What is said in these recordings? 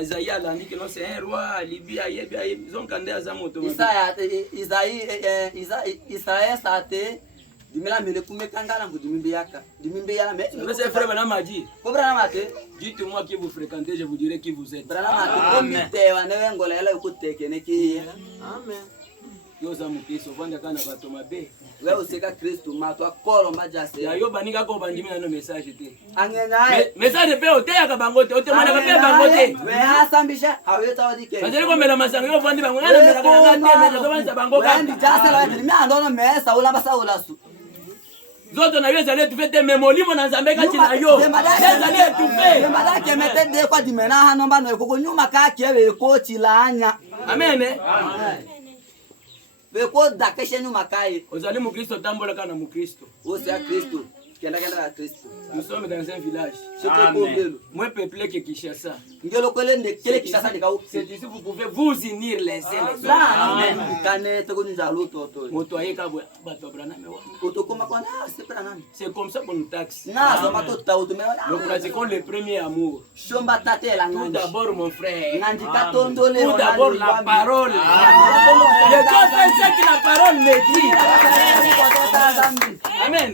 Isaïe a dit que non, c'est un roi, Libye, ils ont candé à Zamoto. Isaïe, ça a été. Dites-moi qui vous fréquentez, je vous dirai qui vous êtes. Amen. Wewe useka Kristo matwa kolo majase ya yo baninga ko bandimi na no message te message pe oteya ka bangote otemana ka pe bangote we asambisha haweta wadike bazeli ko mela masanga yo vandi bango na mela ka te mela ko banza bango ka ndi jase la ndi andono mesa ulamba sa ulasu zoto na yo zale tu fete memolimo na nzambe kati na yo zale tu fe mbala ke mete de kwa dimena hano mbano ko nyuma ka kiwe ko chilanya amen Beko dakeshe nyuma kai. Ozali mu Kristo tambola kana mu Kristo. Osia Kristo. Kenda na Kristo. Nous sommes dans un village. Amen. Moins peuplé que Kinshasa. Ngelo kwele kele Kinshasa ndika. C'est ici vous pouvez vous unir les uns les autres. Amen. Kane to kunja luto to. Moto ayeka bato brana me wa. Otokoma kwa na c'est pas nani. C'est comme ça qu'on nous taxe. Na so bato ta otume. Nous pratiquons le premier amour. Shomba tate la Tout d'abord mon frère. Ngandi katondole. Tout d'abord la parole. Je dois faire ce que la parole me dit. Amen.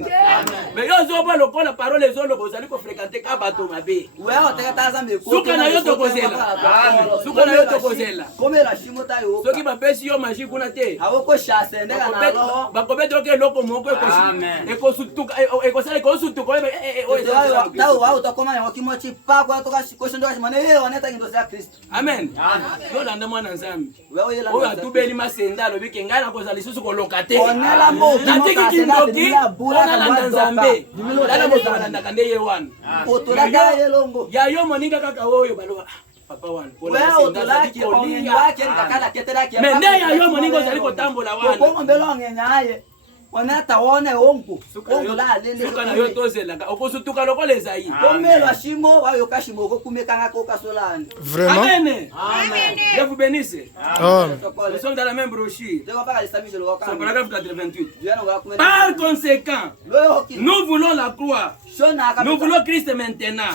Mais yo zo ba lokola parole les autres bozali ko fréquenter ka bato mabe. Wewe otekataza meko. Suka na yo tokozela. Suka na yo tokozela. Komela shimota yo. Soki ba pesi yo magie kuna te. Awoko shase ndeka na lo. Ba kobeto ke loko moko ekosutuka ekosala ekosutuka tawo wa utakoma yo kimochi pa kwa toka shikoshondo kashimane yo oneta ngindo za Kristo. Amen. Yo landa mwana nzambi. Wewe yela. Oya tubeli masenda lo bike ngana ko zali susu ko lokate. Onela mo. Natiki kindoki. Ona landa nzambe. Dala mo landa kande ye wan. Otola ga yelongo. Ya yo moninga kaka oyo baloba. Papa wan. Wewe otola ki oninga wake ndakala ketela ki. Mende ya yo moninga zali ko tambola wan. Ko ngombelo ngenyaye. Oneta wone ongo. Ongo la lele. Suka na yo tozela ka okosutuka lokole ezai. Komelo shimo wa yo kashimo ko kumekanga ko kasolani. Vraiment? Amen. Amen. Je vous bénisse. Amen. Nous sommes dans la même brochure. C'est le paragraphe 88. Par conséquent, nous voulons la croix. Nous voulons Christ maintenant.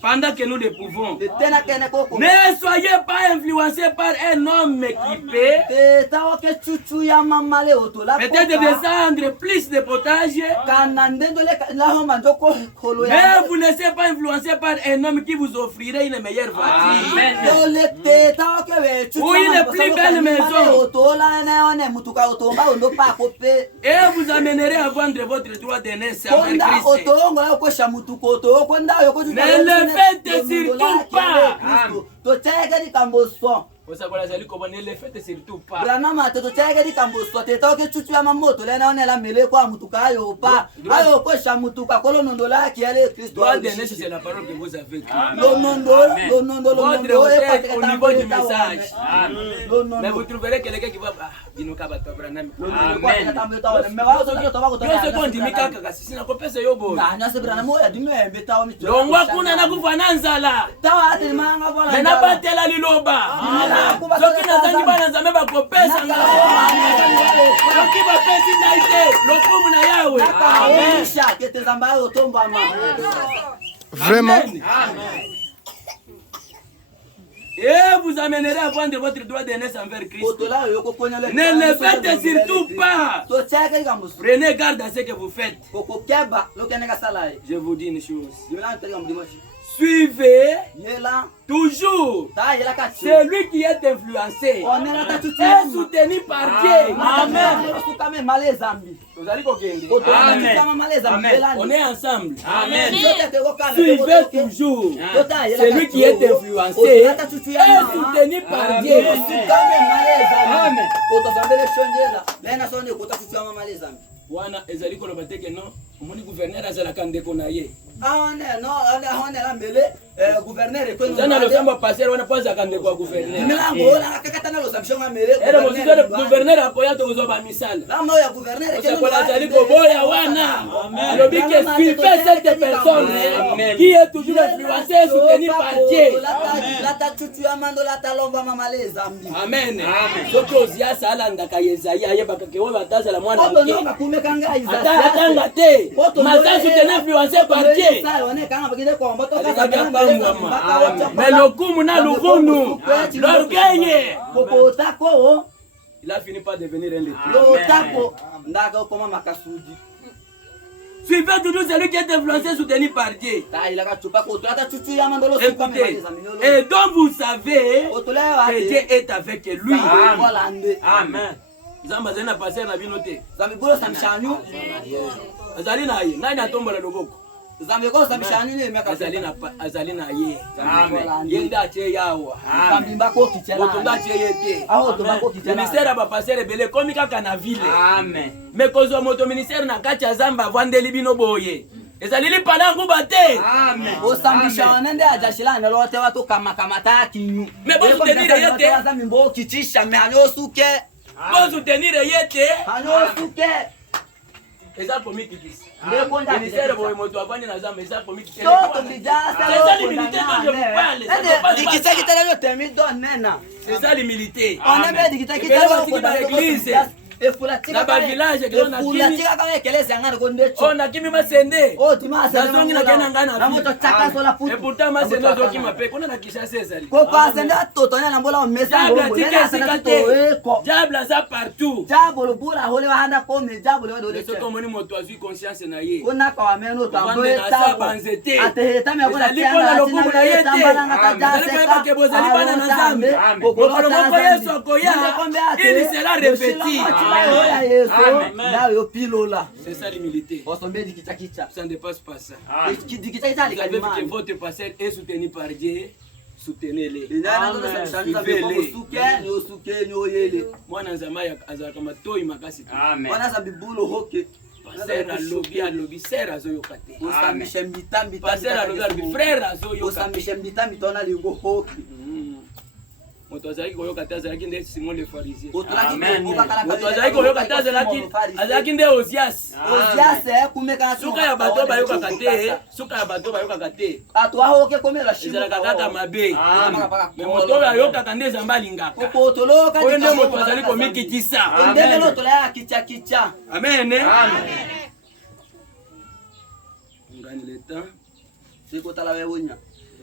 Pendant que nous le pouvons. Ne soyez pas influencés par un homme équipé. Peut-être descendre plus de potage. Mais vous ne laissez pas influencer par un homme qui vous offrirait une meilleure voiture. Ou une plus belle maison. Et vous amènerez à vendre votre droit d'aînesse envers Christ. Ne le faites surtout pas. Ne le faites surtout pas. Droit d'aînesse, c'est la parole que vous avez. Votre hôtel au niveau du message. Mais vous trouverez quelqu'un qui va longwa kuna na kufana nzala mena batela liloba soki nazangi bana nzambe bakopesa nga soki bapesi naite lokumu na yawe Vraiment? Et vous amènerez à vendre votre droit d'aînesse envers Christ. Ne le faites surtout pas. Prenez garde à ce que vous faites. Je vous dis une chose. Suivez toujours celui qui est influencé et soutenu par Dieu. Amen. On est ensemble. Amen. Suivez toujours celui qui est influencé et soutenu par Dieu. Amen. Wana ezaliko lo bateke no omoni gouverneur azala kandeko na ye gouverneur ko zana lo samba passer wana poza kandeko wa gouverneur milango ona kakatana lo samshonga mere ere mo tito gouverneur apoya to zo ba misala lamo ya gouverneur ke no azaliko boya wana lo bike suivez cette personne qui est toujours influencé et soutenu par Dieu. La ta tutu amando la talomba mama les zambi. Amen. Soko zia sala ndaka Yesaya ayebaka ke wo bataza la mwana nke. Atanga te. Maza soutenu influencé par Dieu. Mais le coup, l'orgueil, il a fini par devenir un lépreux. Suivez toujours celui qui est influencé, soutenu par Dieu. Écoutez, et donc vous savez que Dieu est avec lui. Amen. Zamba zena passer na binote. Zamibolo samshanyu. Azali na ye. Nani atombola loboko? Zamibolo samshanyu ne meka azali na ye. Amen. Yenda che yawa. Zambimba ko kichela. Otonda che yete. Aho to bako kichela. Ministère ba passer belé komi kaka na ville. Amen. Mais kozo moto ministère na kati ya Zamba vandeli bino boye. Ezali li pana nguba te. Amen. O sambisha nende ajashila na lote watu kama kamata kinyu. Mais bon soutenir yete. Zambimbo kitisha me anyo suke. Bon soutenir yete. Anyo suke. Eza pour mikikisi. Ministère boye moto afanye na Zamba eza pour mikikisi. Toto bijasa. C'est ça l'humilité dont je vous parle. Dikita kita leo temi don nena. C'est ça l'humilité. On aime dikita kita leo dans l'église. Na ba village que on a kimi. On a kimi masende. Oh dimasa. Na zongi na kena ngana. Na moto chaka sola putu. Et pourtant masende zoki mape. Kuna na kisha sezali. Ko kwa senda toto na mbola mesa bongo. Diable ça partout. Diable bula hole wa handa ko me diable we dole. C'est comme moto azui conscience na ye. Kuna kwa meno tambo eta. Banzete. Ateheta me kola tia na tina ye tambala ngakaja seka. Ke bozali bana na Zambe. Kokolo moko Yesu koya. Il sera revêtu. C'est ça l'humilité. Ça ne dépasse pas ça. Vous savez que votre pasteur est soutenu par Dieu. Soutenez-les. Moi, Nazama, Azakama, Toi, Makasi. Amen. Pasteur a lobby, sert à Zoyokate. Pasteur a lobby, frère à Zoyokate. Moto azali koyoka azalaki nde Simon le Pharisien. Moto azali koyoka azalaki nde Ozias. Kumeka suka ya bato bayokaka te. Atwahoke komela shimo. Ezalaka kaka mabe. Mais moto ayokaka nde Nzambe alingaka. Oyo nde moto azali komikitisa. Amen. On gagne le temps.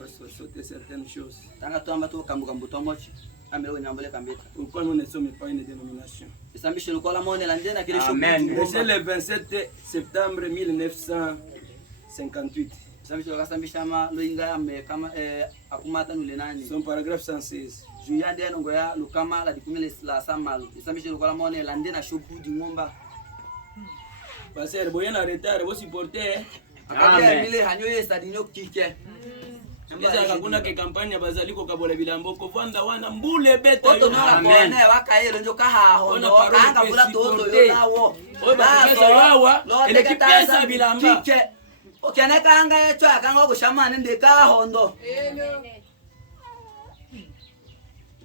On va sauter certaines choses. Pourquoi nous ne sommes pas une dénomination? Amen. C'est le 27 septembre 1958. Son paragraphe 116. Passer, boyen en retard, vous supportez. Amen. Eza kakuna ke kampanya bazali ko kabola bilambo ko vanda wana mbule beta yo. Amen. Wakaelo njoka haho ndo anga bula toto yo lawo. Pesa yawa ele kipesa bilamba. Okene kanga yecho akanga kushamane ndeka hondo.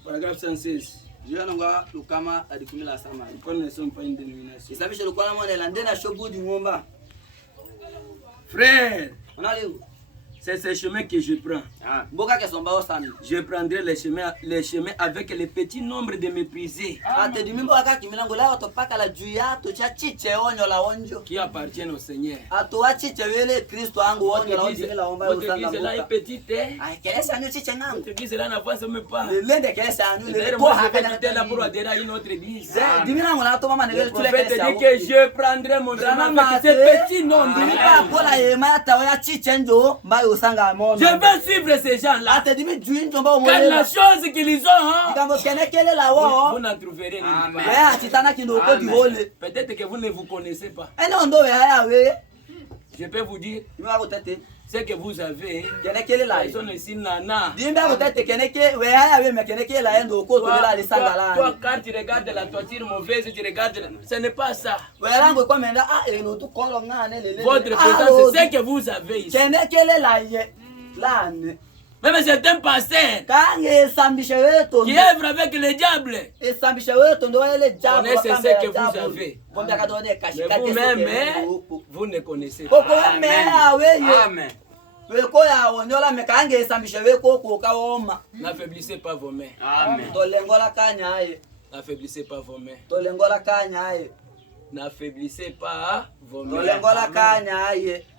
Paragraphe 116. Jianonga lukama adikumila sama. Pourquoi ne sommes pas une dénomination? Isabisha lukwana mwana landena shobudi ngomba. Frère, onalingo. C'est ce chemin que je prends. Je prendrai les chemins avec le petit nombre de méprisés qui appartiennent au Seigneur. Votre église là est petite. Votre église là n'avance même pas. Moi je vais là pour adhérer à une autre église. Le prophète dit que je prendrai mon chemin avec ce petit nombre. Je vais suivre ces gens-là. Quelle la chose qu'ils ont, vous n'en trouverez rien. Peut-être que vous ne vous connaissez pas. Je peux vous dire ce que vous avez. Ils sont ici, nana. Toi, quand tu regardes la toiture mauvaise, tu regardes. Ce n'est pas ça. Votre présence, c'est ce que vous avez ici. Même c'est un pasteur qui œuvre avec le diable. Connaissez ce que vous avez. Mais vous-même, vous ne connaissez pas. Amen. N'affaiblissez pas vos mains. Amen. N'affaiblissez pas vos mains. N'affaiblissez pas vos mains.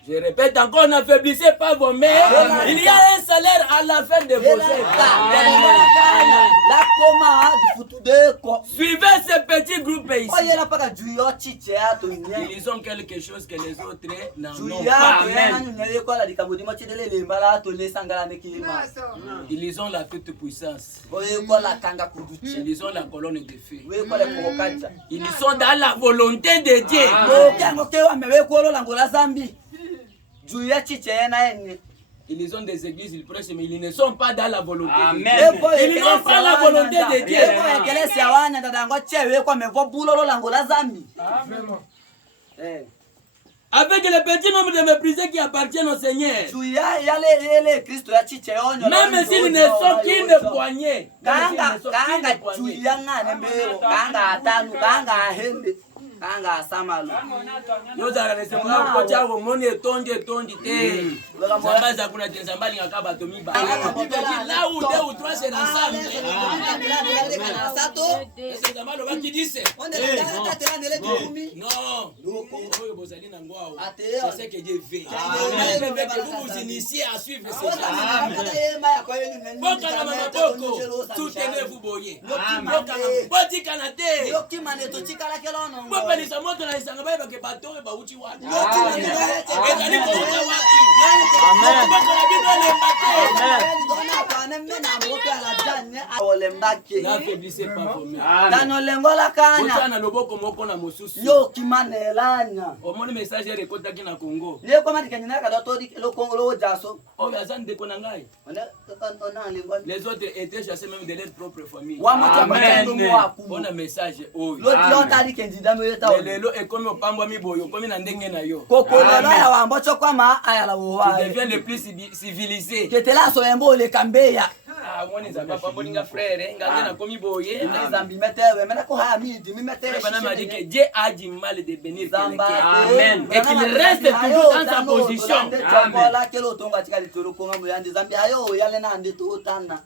Je répète encore, n'affaiblissez pas vos mains. Il y a un salaire à la fin de vos œuvres. Suivez ce petit groupe ici. Ils ont quelque chose que les autres n'ont pas. Ils ont la toute puissance. Ils ont la colonne de feu. Ils sont dans la volonté de Dieu. Ils ont des églises, ils prêchent, mais ils ne sont pas dans la volonté de Dieu. Ils n'ont pas la volonté de Dieu. Avec le petit nombre de méprisés qui appartiennent au Seigneur. Même s'ils ne sont qu'une poignée. Nous allons laisser moi côté au monde étonde te. Zambaza kuna tenzambali ngakaba tomi ba. Là où deux ou trois c'est ensemble. C'est zamalo ba qui dit c'est. Non. C'est ce que Dieu fait. Vous vous initiez à suivre ce chemin. Soutenez-vous boyer. Pelisa moto na isanga bae bake bato ba uchi watu. Ezali ko uta wapi. N'affaiblissez pas vos mains. Otana loboko moko na mosusu. Yo kimanelanya. Omoni message ya rekota ki na Congo. Le koma dikanyina ka dotori lo Congo lo jaso. O yazan de konangai. Les autres étaient chassés même de leur propre famille. On a message oh. Lelo ekomi opambwa miboyo komi na ndenge na yo. Kokolola ya wambocho kwa ma ayala wo. Tu deviens le plus civilisé. Ketela so embo le kambeya. Ah mwoni za papa moninga frère ngande na komi boye. Zambi metewe mena ko ha midi mi metewe. Bana m'a dit que Dieu a du mal de bénir quelqu'un. Amen. Et qu'il reste toujours dans sa position. Amen. La kelo tonga tikali torokonga moyande zambi ayo yale na ndeto tana.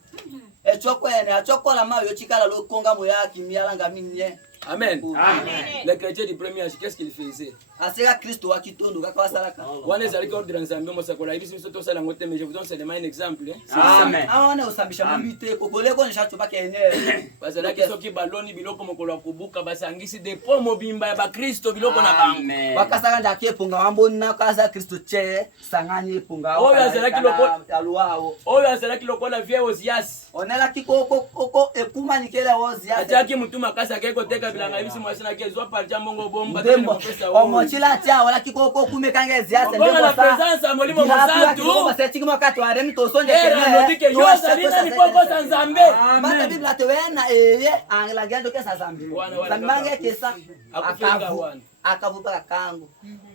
Echokwene achokola mayo chikala lo konga moyaki mialanga minye. Amen. Amen. Les chrétiens du premier âge, qu'est-ce qu'ils faisaient? Asera Christo akitondo kakawasalaka. Wana zalika ordre nzambe mosakola ibisi soto sala ngote mais je vous donne seulement un exemple. Amen. Awana osambisha mambite kokoleko nishacho bakenye. Bazalaki soki baloni biloko mokolo kubuka basangisi de po mobimba ya ba Kristo biloko na bango. Bakasaka ndake ponga wambona kaza Kristo che sangani eponga. Oyo azalaki loko aluao. Oyo azalaki loko la vie Ozias. Onela kiko ekuma nikele Ozias. Ataki mutuma kasa keko teka bilanga ibisi mwasina kezwa parja mongo bomba tena mpesa wo. Chila tia wala kikoko kumekanga Zias ndio kwa presence ya molimo mosatu. Kwa setiki mwakati wa remi tosonje kene. Yo salina ni poko sanzambe. Mata Biblia tewena angela gendo kesa zambe. Zambange kesa akavupa kangu.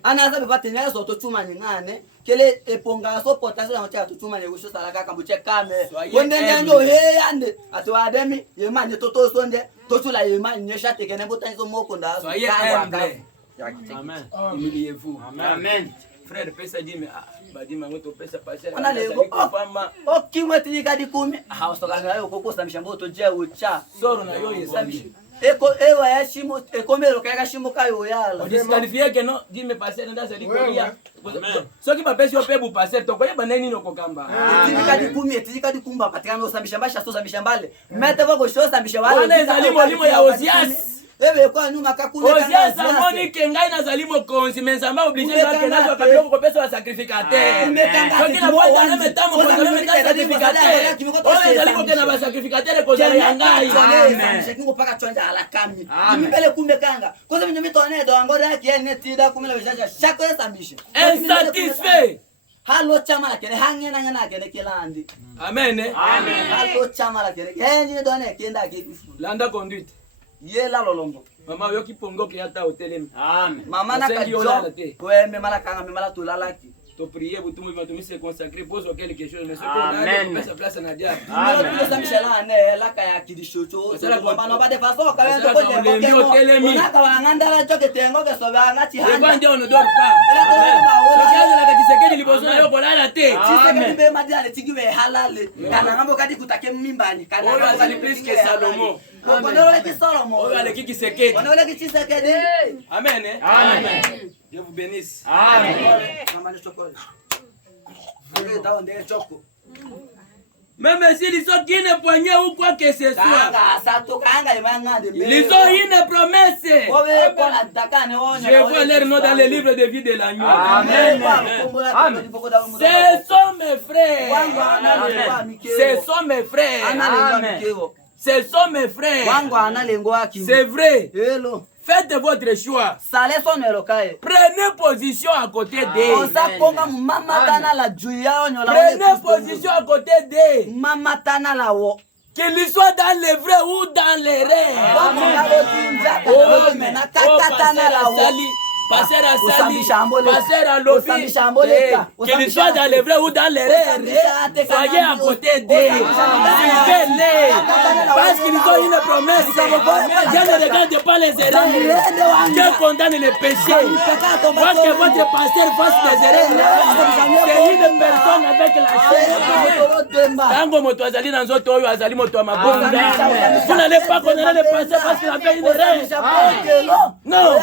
Anaanza bipate nyazo tochuma nyingane. Kele eponga so potasio na cha tochuma nyegusho salaka kambuche kame. Wende ndio yande atwa ademi yemanye toto sonde tochula yemanye nyesha tekene botanzo moko ndazo. Amen. Humiliez-vous. Amen. Frère, pesa dime badima ngoto pesa passer. Ana lego okimwe tika dikumi. Hawasokana yo kokosa mshambo to je ucha. Soro na yo yesambi. Eko ewa ya shimo ekomero kaya shimo kayo yala. Disqualifier que non dime passer ndaza likolia. Soki bapesi opebu passer to koyeba neni no kokamba. Tika dikumba patikana osambisha mbasha so sambisha mbale. Mete bako sho sambisha wala. Wana zalimo limo ya Ozias. Ebe kwa numa kakune kana Ozias amoni kengai na zalimo konzi menzamba obligé ça que nazo kapilo ko pesa sacrificateur. Soki na bota na metamo ko na metamo sacrificateur. Oyo zalimo kena ba sacrificateur ko za yangai. Amen. Shekingo paka chonja ala kami. Mbele kumbe kanga. Koza mnyumi tone do angora yake ene tida kumela bijaja shako esambishe. Insatisfait. Halo chama la kene hangena ngana kene kelandi. Amen. Amen. Halo chama la kene kenji done kenda kifu. Landa conduite. Yela lolombo. Mama yoki pongo ki ata hotelem. Amen. Mama na kajo. Ko me mala kanga me mala tulalaki. To prier pour tout le monde se consacrer pose quelque chose mais ce qu'on a sa place na dia. Amen. Nous sommes là ne la kaya kidishocho. Ça va pas de façon ka wendo ko de. Na ka wanganda la choke tengo ke so ba ngati handa. Kwa ndio on dort pas. Le gars la katisekeni libozo yo bolala te. Oyo azali plus que Salomon. Oyo aleki Kisekedi. Amen. Amen. Dieu vous bénisse. Amen. Même si ils sont qui ne poignée ou quoi que ce soit. Ils ont une promesse. Je vois leur nom dans le livre de vie de l'agneau. Amen. Amen. Ce sont mes frères. Ce sont mes frères. Ce sont mes frères. C'est vrai. Faites votre choix. Prenez position à côté d'eux. Prenez position à côté d'eux. Qu'ils soient dans les vrais ou dans les rêves. Passer à Sali, passer à Lobi, qu'ils soient dans les vrais ou dans les rêves, soyez à côté d'eux, suivez-les, parce qu'ils ont une promesse. Dieu ne regarde pas les erreurs, Dieu condamne les péchés. Parce que votre pasteur fasse des erreurs, c'est une personne avec la chair. Tango moto azali dans zoto oyo azali moto wa mabonga. Vous n'allez pas condamner le pasteur parce qu'il a fait une erreur. Non.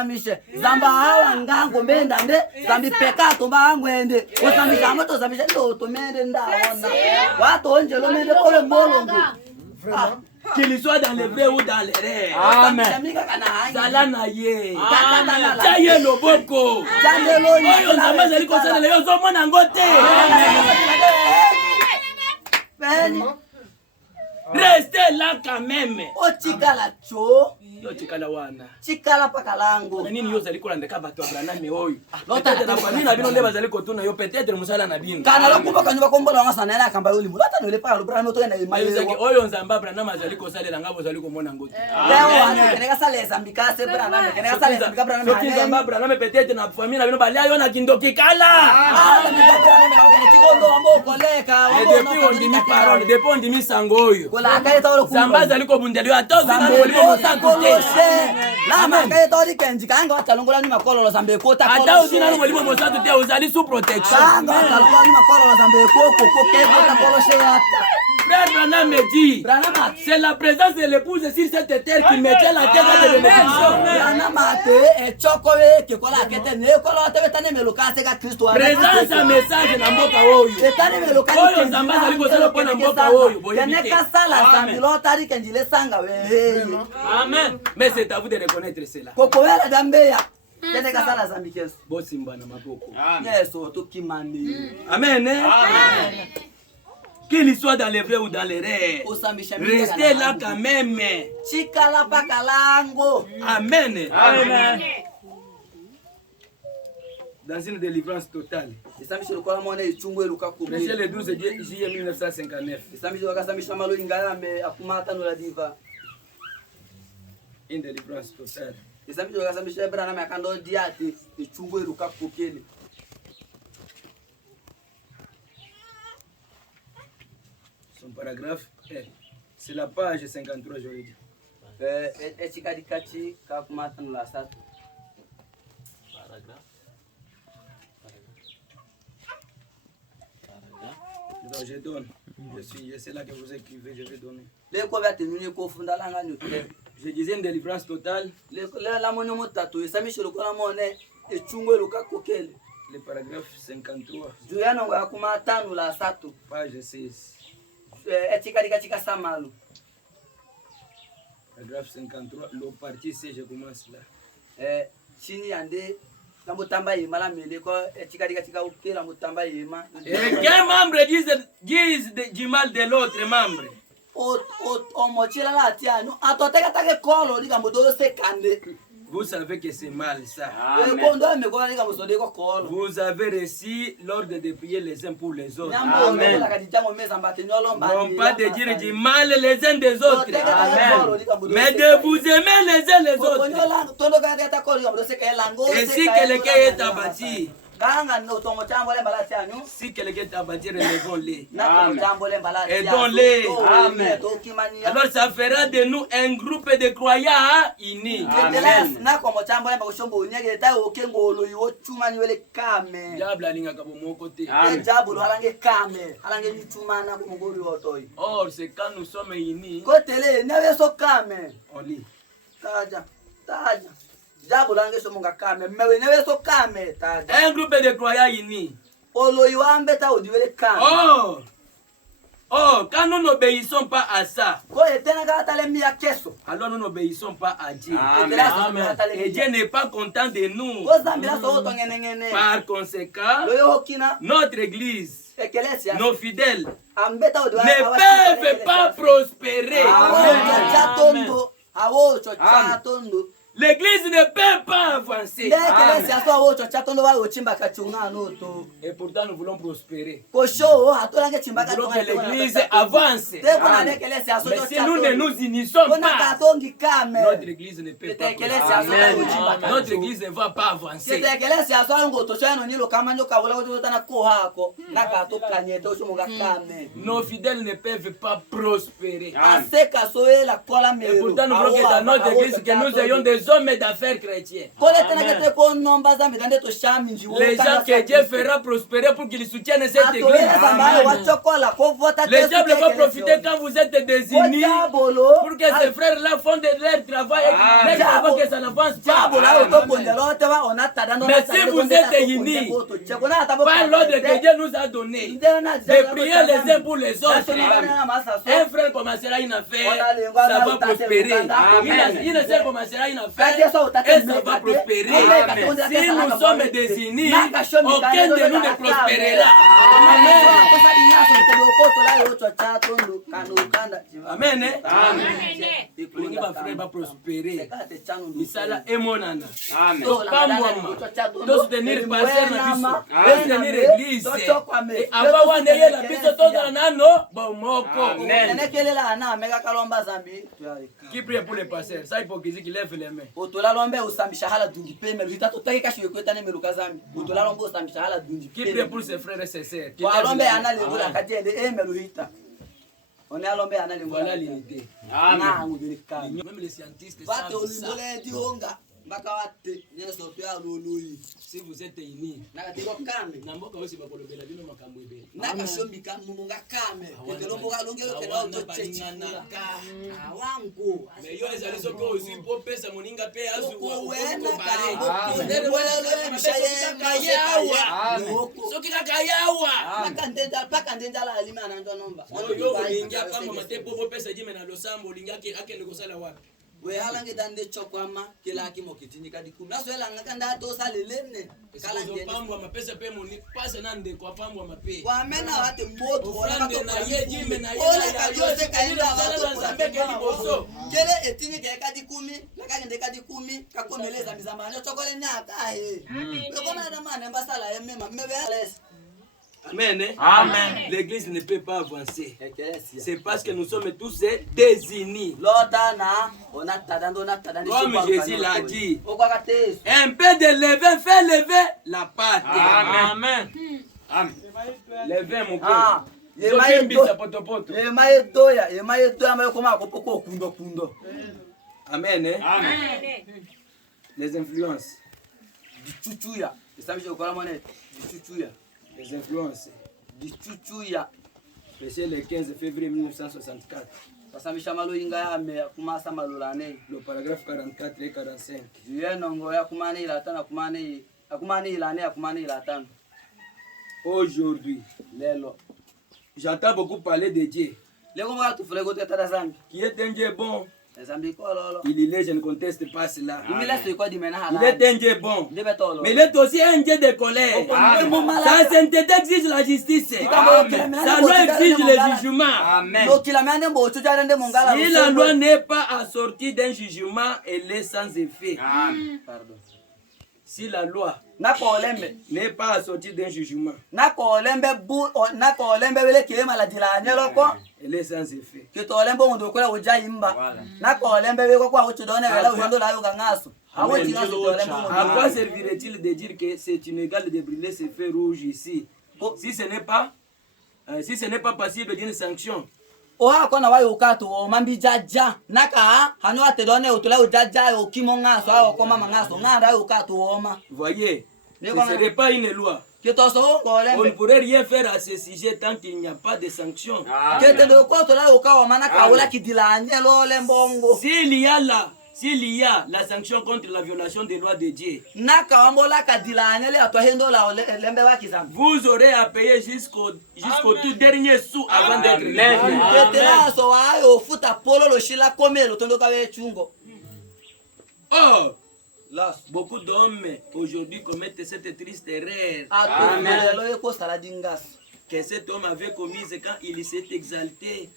Zamba hawa ngango menda nde zambi pekato bangwende usambisha moto zambisha ndo tumende ndaona watu onje lo mende kole molongo qu'il soit dans les vrais ou dans les rêves. Amen. Salana ye. Taye loboko. Oyo nzamba zali kosala yo zo mona ngote. Restez là quand même. Ochikala cho. Yo chikala wana. Chikala pakalango. Na nini yo zali kolanda ka bato Abraham oyo. Lota na famille na bino nde bazali kotuna yo peut-être musala na bino. Kana lokuba kanyuba kombola ngasa na na kamba yoli. Lota no le pa Abraham to na imayo. Oyo nzamba Abraham azali kosalela ngabo zali komona ngote. Leo keneka salesa mbikase Abraham. Keneka salesa mbika Abraham. So nzamba Abraham peut-être na famille na bino balia yo na kindoki kala. Depuis on dit mi parole, depuis on dit mi sango oyo. Nzamba azali kobundela yo atozi na molimo mosango. Ata uzina molimo mosango te uzali sous protection. Frère Branham me dit, c'est la présence de l'épouse sur cette terre qui mettait la terre de bénédiction. Présence à message na mboka oyo. Oyo nzamba zali kosala pona mboka oyo. Amen. Mais c'est à vous de reconnaître cela. Bosimba na maboko. Amen. Amen. Qu'il soit dans les vrais ou dans les rêves, restez là quand même. Amen. Amen. Dans une délivrance totale. Prêchez le 12 juillet 1959. Une délivrance totale. Son paragraphe est, c'est la page 53, je l'ai dit. Donc je donne. C'est là que vous écrivez, je vais donner. Je disais une délivrance totale. Le paragraphe 53. Page 6. Paragraphe 53. Le parti C, je commence là. Et qu'un membre dise du mal de l'autre membre. Vous savez que c'est mal ça. Vous avez reçu l'ordre de prier les uns pour les autres. Amen. Non pas de dire du mal les uns des autres. Amen. Mais de vous aimer les uns les autres. Et si quelqu'un est abattu, Si quelqu'un t'a bâti, relevons-les. Aidons-les. Amen. Alors ça fera de nous un groupe de croyants unis. Amen. Diable alingaka bo mon côté. Or c'est quand nous sommes unis. On lit. Un groupe de croyants unis. Oh, quand nous n'obéissons pas à ça, alors nous n'obéissons pas à Dieu. Amen. Et Dieu n'est pas content de nous. Par conséquent, notre église, nos fidèles, ne peuvent pas prospérer. L'église ne peut pas avancer. Et pourtant nous voulons prospérer. Nous voulons que l'église avance. Mais si nous ne nous unissons pas, notre église ne peut pas avancer. Notre église ne va pas avancer. Nos fidèles ne peuvent pas prospérer. Et pourtant nous voulons que dans notre église que nous ayons des hommes d'affaires chrétiens. Les gens que Dieu fera prospérer pour qu'ils soutiennent cette église. Les diables vont profiter quand vous êtes désunis pour que ces frères-là font de leur travail et leur travail que ça n'avance pas. Mais si vous êtes unis par l'ordre que Dieu nous a donné, de prier les uns pour les autres, un frère commencera une affaire, ça va prospérer. Une sœur commencera une affaire, et ça va prospérer. Si nous sommes désunis, aucun de nous ne prospérera. Amen. Amen. Les frères vont prospérer. Misala emonana. Amen. Soutenir pasteur na biso, soutenir l'église. Et avant waneye la biso toza nano bomoko. Amen. Qui prie pour les pasteurs? Ça hypocrisie qui lève les mains. Qui prie pour ses frères et ses sœurs? Voilà l'unité. Même les scientifiques savent ça. Si vous êtes unis, we halange dande chokwama kila kimo kitini kadi kumna so elanga kanda to salelene kala ngene pambo mapesa pe moni pasa nande kwa pambo mape wa mena wate moto wala to na ye jime na ye ola kajose kaenda watu sambe ke liboso kele etini ke kadi 10 nakagende kadi 10 kakomeleza mizamani chokole nyaka he ngoma na mana mbasala yemema mmebe ales. Amen. Amen. L'église ne peut pas avancer. C'est parce que nous sommes tous désunis. Comme Jésus l'a dit. Un peu de levain fait lever la pâte. Amen. Amen. Levain mon cœur. Amen. Amen. Les influences. Les influences. C'est le 15 février 1964. Le paragraphe 44 et 45. Aujourd'hui, j'entends beaucoup parler de Dieu. Qui est un Dieu bon. Il est, je ne conteste pas cela. Il est un Dieu bon. Mais il est aussi un Dieu de colère. Sa sainteté exige la justice. Sa loi exige le jugement. Si la loi n'est pas assortie d'un jugement, elle est sans effet. Si la loi n'est pas assortie d'un jugement, elle est sans effet. À quoi servirait-il de dire que c'est inégal de brûler ce feu rouge ici si ce n'est pas passible d'une sanction? Oha kona wayo kato o mambi jaja naka hanu atedone utula ujaja o kimonga so o koma mangaso ngara yo kato oma. Voyez, ce ne serait pas une loi. On ne pourrait rien faire à ce sujet tant qu'il n'y a pas de sanctions. S'il y a la sanction contre la violation des lois de Dieu, vous aurez à payer jusqu'au tout dernier sou avant d'être libre. Oh, beaucoup d'hommes aujourd'hui commettent cette triste erreur. Que cet homme avait commise quand il s'est exalté.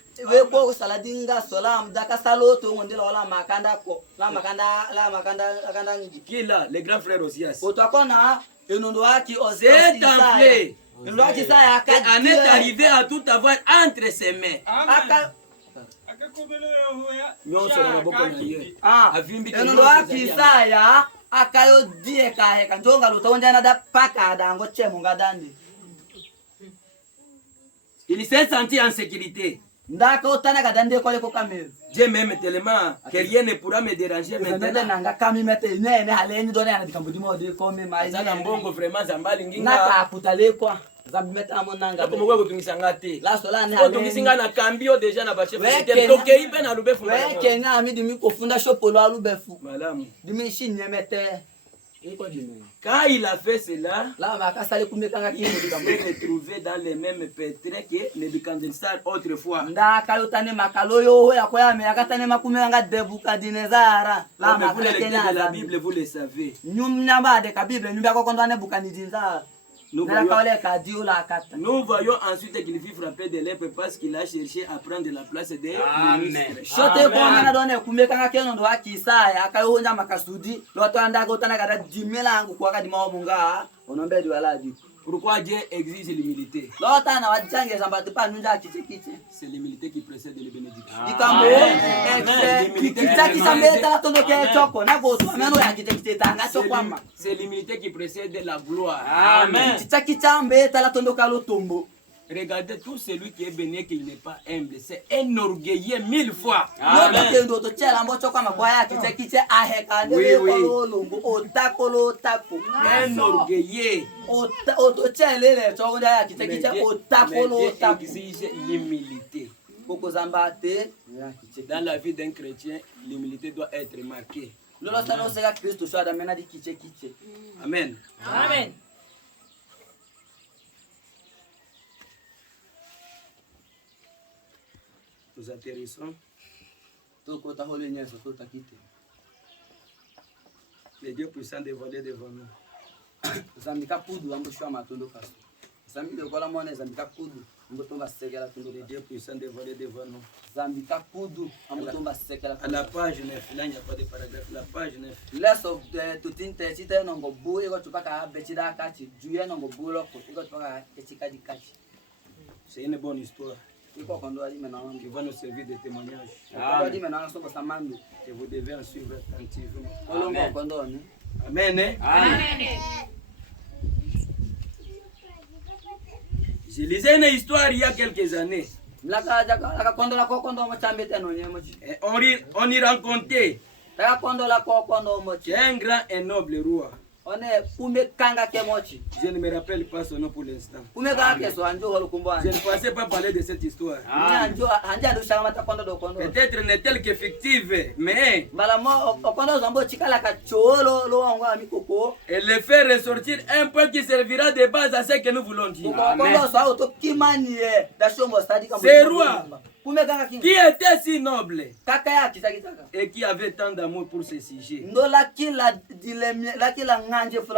Qui est là? Le grand frère Osias. C'est enflé. En est arrivé à tout avoir entre ses mains. Il s'est senti en sécurité. Dieu m'aime tellement que rien ne pourra me déranger maintenant. Quand il a fait cela, il s'est retrouvé dans les mêmes pétrins que Nebuchadnezzar autrefois. Vous, les lecteurs de la Bible, vous le savez. Nous voyons ensuite qu'il fut frappé de lèpre parce qu'il a cherché à prendre la place des ministres. Pourquoi Dieu exige l'humilité? C'est l'humilité qui précède les bénédictions. C'est l'humilité qui précède la gloire. Amen. Regardez tout celui qui est béni et qui n'est pas humble. C'est un orgueilleux 1000 fois. Amen. Oui, oui. Un orgueilleux. Mais Dieu exige l'humilité. Dans la vie d'un chrétien, l'humilité doit être marquée. Amen. Amen. Nous atterrissons. Le Dieu puissant dévoilé devant nous. Le Dieu puissant dévoilé devant nous. À la page 9, là il n'y a pas de paragraphe. La page 9. C'est une bonne histoire qui va nous servir de témoignage. Et vous devez en suivre attentivement. Amen. Amen. Je lisais une histoire il y a quelques années. On y rencontrait un grand et noble roi. Je ne me rappelle pas son nom pour l'instant. Je ne pensais pas parler de cette histoire. Peut-être n'est-elle qu'effective, mais elle le fait ressortir un point qui servira de base à ce que nous voulons dire. Ce roi qui était si noble et qui avait tant d'amour pour ce sujet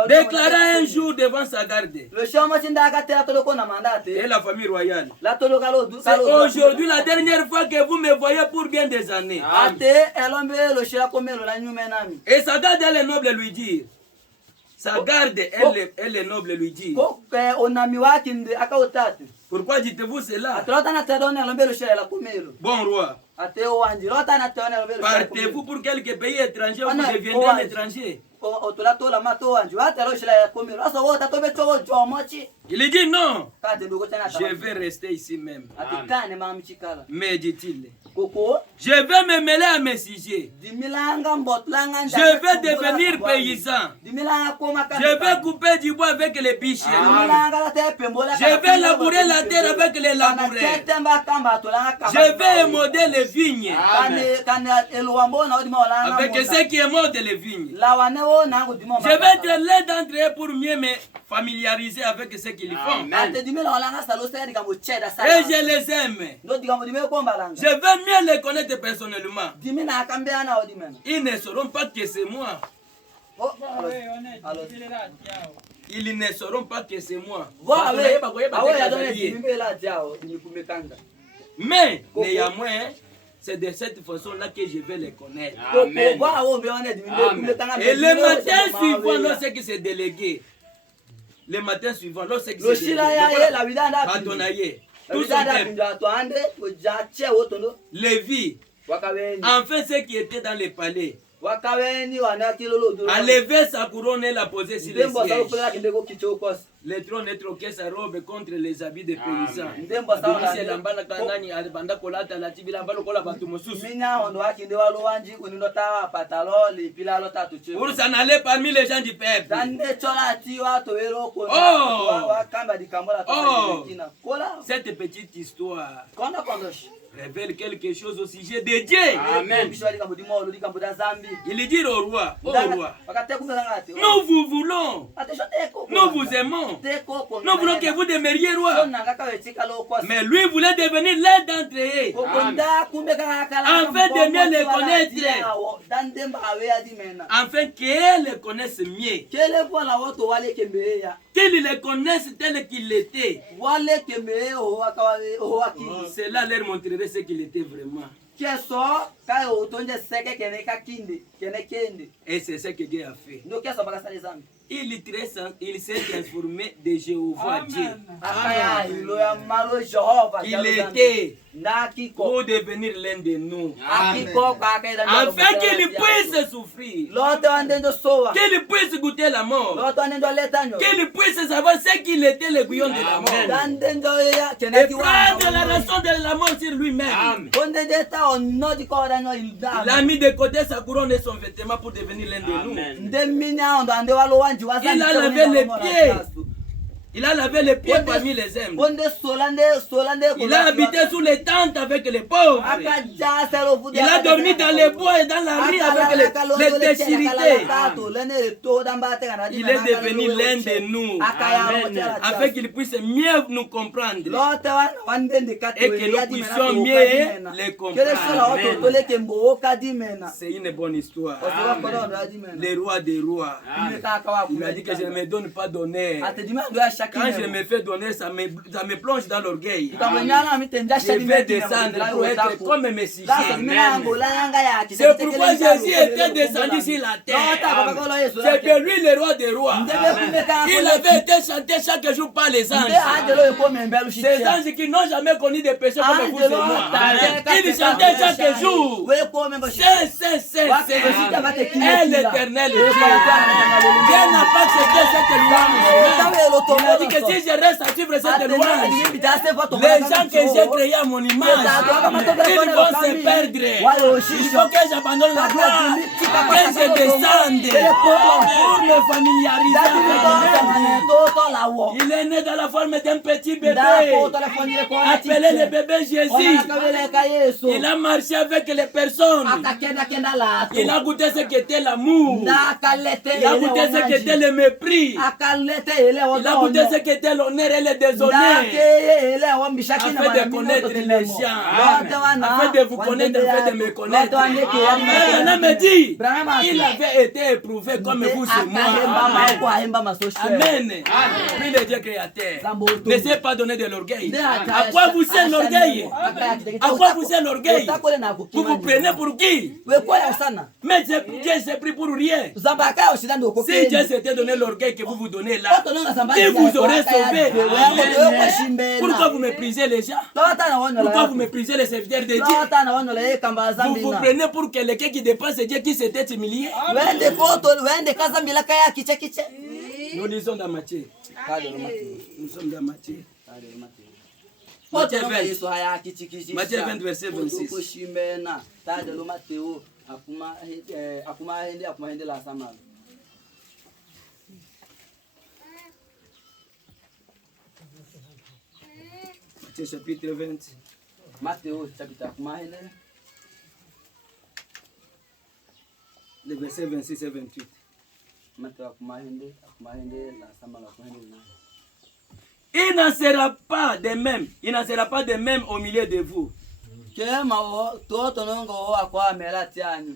déclara un jour devant sa garde et la famille royale: c'est aujourd'hui la dernière fois que vous me voyez pour bien des années. Et sa garde, elle est noble, lui dire: sa garde, elle est noble, lui dit. Pourquoi dites-vous cela? Bon roi, partez-vous pour quelques pays étrangers ou vous deviendrez un étranger? Il dit non, je vais rester ici même. Mais dit-il, je vais me mêler à mes sujets. Je vais devenir paysan. Je vais couper du bois avec les biches. Je vais labourer la terre avec les laboureurs. Je vais émauder les vignes avec ceux qui émaudent les vignes. Je vais être l'un d'entre eux pour mieux me familiariser avec ce qu'ils font. Et je les aime. Je veux mieux les connaître personnellement. Ils ne sauront pas que c'est moi. Ils ne sauront pas que c'est moi. Mais néanmoins, c'est de cette façon-là que je vais les connaître. Amen. Et le matin suivant, lorsque c'est délégué, le matin suivant, lorsque c'est délégué, tous Lévi, enfin ceux qui étaient dans les palais, a levé sa couronne et l'a posée sur les sièges. Le trône est troqué sa robe contre les habits des paysans. Pour s'en aller parmi les gens du peuple. Oh, cette petite histoire révèle quelque chose au sujet de Dieu. Amen. Il dit au roi, nous vous voulons, nous vous aimons, nous voulons que vous demeuriez roi. Mais lui voulait devenir l'un d'entre eux, afin de mieux les connaître, afin qu'ils les connaissent mieux, qu'ils les connaissent tel qu'il était. Cela leur montrerait ce qu'il était vraiment. Et c'est ce que Dieu a fait. Il s'est transformé de Jéhovah Dieu. Il était pour devenir l'un de nous. Afin qu'il puisse souffrir. Qu'il puisse goûter la mort. Qu'il puisse savoir ce qu'il était, le bouillon de la mort. Et prendre la rançon de la mort sur lui-même. Il a mis de côté sa couronne et son vêtement pour devenir l'un de nous. Il a lavé les pieds. Il a lavé les pieds parmi les hommes. Il a habité sous les tentes avec les pauvres. Il a dormi dans les bois et dans la rue avec les déchirités. Il est devenu l'un de nous. Afin qu'il puisse mieux nous comprendre. Et que nous puissions mieux les comprendre. C'est une bonne histoire. Le roi des rois. Il a dit que je ne me donne pas d'honneur. Quand je me fais donner, ça me plonge dans l'orgueil. Je vais descendre pour être comme mes sujets. C'est pourquoi Jésus était descendu sur la terre. C'est que lui, le roi des rois. Il avait été chanté chaque jour par les anges. Ces anges qui n'ont jamais connu de péché comme vous et moi. Il chantait chaque jour. C'est l'éternel Dieu. Dieu n'a pas accepté cette louange. Il a dit que si je reste à suivre cette louange, les gens que j'ai créés à mon image, ils vont se perdre. Il faut que j'abandonne la gloire, que je descende pour me familiariser avec lui. Il est né dans la forme d'un petit bébé, appelé le bébé Jésus. Il a marché avec les personnes. Il a goûté ce qu'était l'amour. Il a goûté ce qu'était le mépris. Il a goûté ce qu'était l'honneur et le déshonneur. Afin de connaître les gens. Afin de vous connaître, afin de me connaître. Branham me dit, il avait été éprouvé comme vous et moi. Amen. Puis le Dieu créateur. Ne s'est pas donné de l'orgueil. À quoi vous sert l'orgueil? À quoi vous sert l'orgueil? Vous vous prenez pour qui? Mais Dieu s'est pris pour rien. Si Dieu s'était donné l'orgueil que vous vous donnez là, il vous aurait sauvé. Pourquoi vous méprisez les gens? Pourquoi vous méprisez les serviteurs de Dieu? Vous vous prenez pour quelqu'un qui dépasse Dieu, qui s'était humilié. Nous lisons dans Matthieu. Nous sommes dans Matthieu. Matthieu 20, verset 26. Matthieu chapitre 20. Matteo chapitre Les versets 26 et 28. Il n'en sera pas de même. Il n'en sera pas de même au milieu de vous.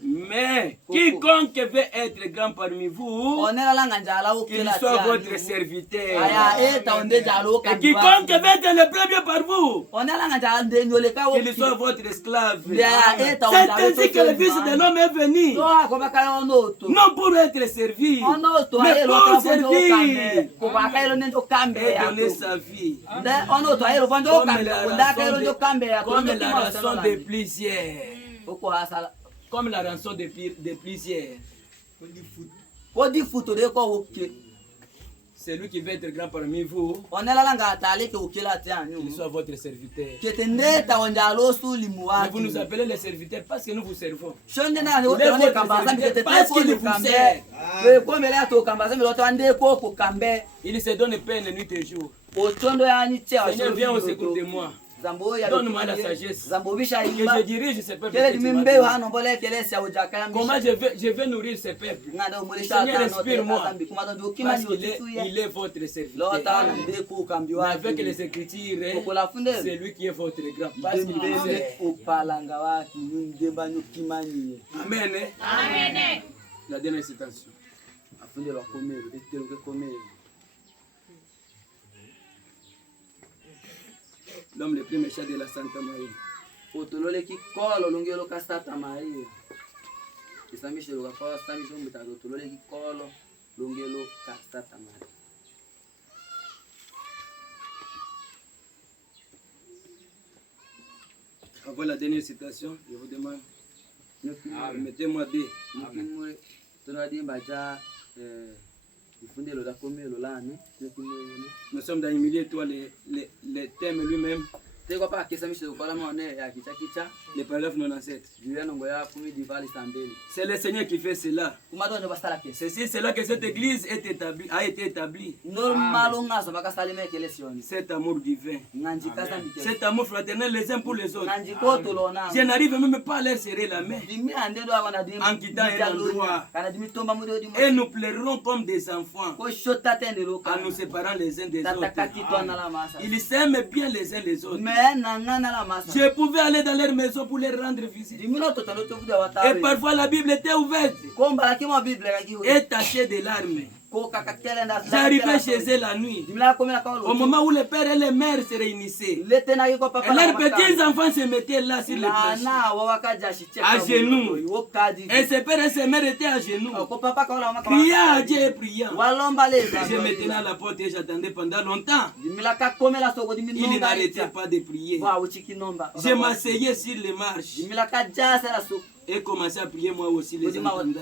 Mais quiconque veut être grand parmi vous, qu'il soit votre serviteur. Et quiconque veut être le premier par vous, qu'il soit votre esclave. C'est ainsi que le Fils de l'homme est venu. Non pour être servi, mais pour servir et donner sa vie. Comme la rançon de plusieurs. Comme la rançon de plusieurs. Celui qui veut être grand parmi vous, qu'il soit votre serviteur. Mais vous nous appelez les serviteurs parce que nous vous servons. Parce qu'il vous sert. Il se donne peine nuit et jour. Seigneur, viens au secours de moi. Donne-moi la sagesse que je dirige ce peuple. Comment je vais nourrir ce peuple? Seigneur, inspire-moi. Parce qu'il est votre serviteur. Avec les Écritures, c'est lui qui est votre grand. Parce qu'il est. Amen. Amen. La dernière citation. L'homme le plus méchant de la Santa Marie. Avant la dernière citation, je vous demande, mettez-moi D. Nous sommes dans le milieu, toi, les thèmes lui-même. Les paragraphes 97. C'est le Seigneur qui fait cela. C'est là que cette église a été établie. Cet amour divin. Cet amour fraternel les uns pour les autres. Je n'arrive même pas à leur serrer la main en quittant un endroit. Et nous pleurons comme des enfants en nous séparant les uns des autres. Ils s'aiment bien les uns les autres. Je pouvais aller dans leur maison pour leur rendre visite. Et parfois la Bible était ouverte et tachée de larmes. J'arrivais chez eux la nuit, au moment où les pères et les mères se réunissaient. Et leurs petits enfants se mettaient là sur les planchers, à genoux. Et ses pères et ses mères étaient à genoux, criant à Dieu et priant. Je me tenais à la porte et j'attendais pendant longtemps. Il n'arrêtait pas de prier. Je m'asseyais sur les marches et commençais à prier moi aussi les entendants.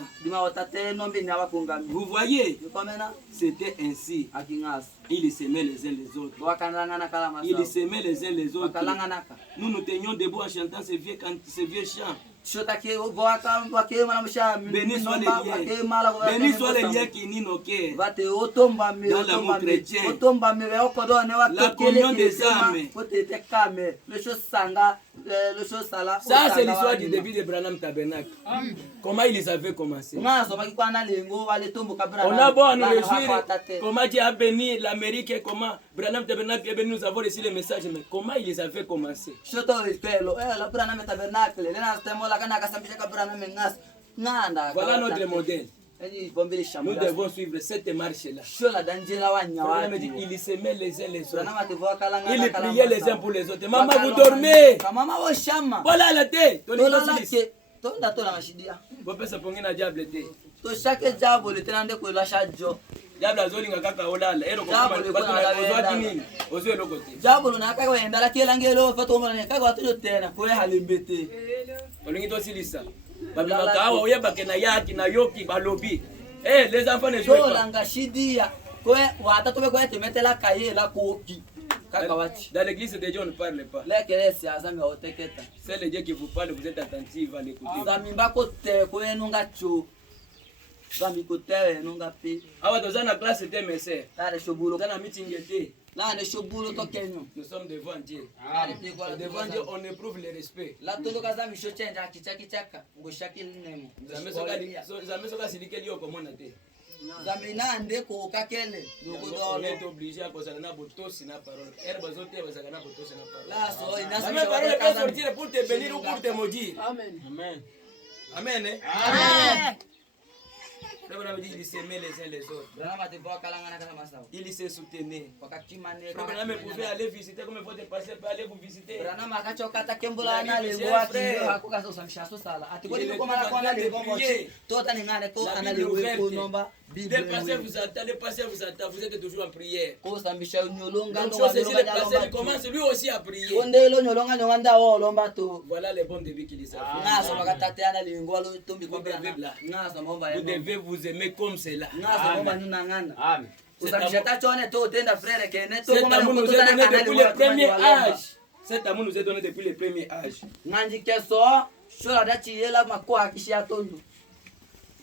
Vous voyez, c'était ainsi. Ils s'aimaient les uns les autres. Ils s'aimaient les uns les autres. Nous nous tenions debout en chantant ces vieux chants. Béni soit les liens qui unissent nos cœurs dans l'amour chrétien, la communion des âmes, Ça, c'est l'histoire du début de Branham Tabernacle. Comment ils avaient commencé. On a beau à nous réjouir comment Dieu a béni l'Amérique et comment Branham Tabernacle est venu nous avoir reçu les messages, mais comment ils avaient commencé. Voilà notre modèle. Nous devons suivre cette marche-là. Ils s'aimaient les uns les autres. Ils priaient les uns pour les autres. Maman, vous dormez. Voilà la tête. Vous pouvez se prendre un diable. Diable azolinga kaka olala. Ero kwa nini? Ozo elokote. Diable na kaka wenda la kelangelo fato mona kaka watu tena kwa halembete. Olingi to silisa. Babimakawa oyebake na yaki na yoki balobi. Les enfants ne jouent pas. Langa shidia. Kwa wata tobe kwa temete la kaye la koki. Kaka wati. Dans l'église de Dieu on ne parle pas. La kelesi azami oteketa. C'est le Dieu qui vous parle, vous êtes attentif à l'écouter. Zami mbako te kwa nunga cho. Zami kotewe nunga pi. Awa dozana classe était mes sœurs. Tare shobulo. Dozana meeting était. Là, nous sommes Nous sommes devant Dieu. Devant Dieu, on éprouve le respect. Là, tout le cas, nous sommes obligé à cause de la botosse na parole. La parole peut sortir pour te bénir ou pour te maudire. Amen. Amen. Amen. Ils s'aimaient les uns les autres. Ils se soutenaient. Branham pouvait aller visiter comme votre pasteur peut aller vous visiter. Les pasteurs vous attendent, les pasteurs vous attendent, vous êtes toujours en prière. Donc, le pasteur commence lui aussi à prier. Voilà les bons débuts qu'il a fait. Vous devez vous aimer comme cela. Amen. Cet amour nous est donné depuis le premier âge. Cet amour nous est donné depuis le premier âge.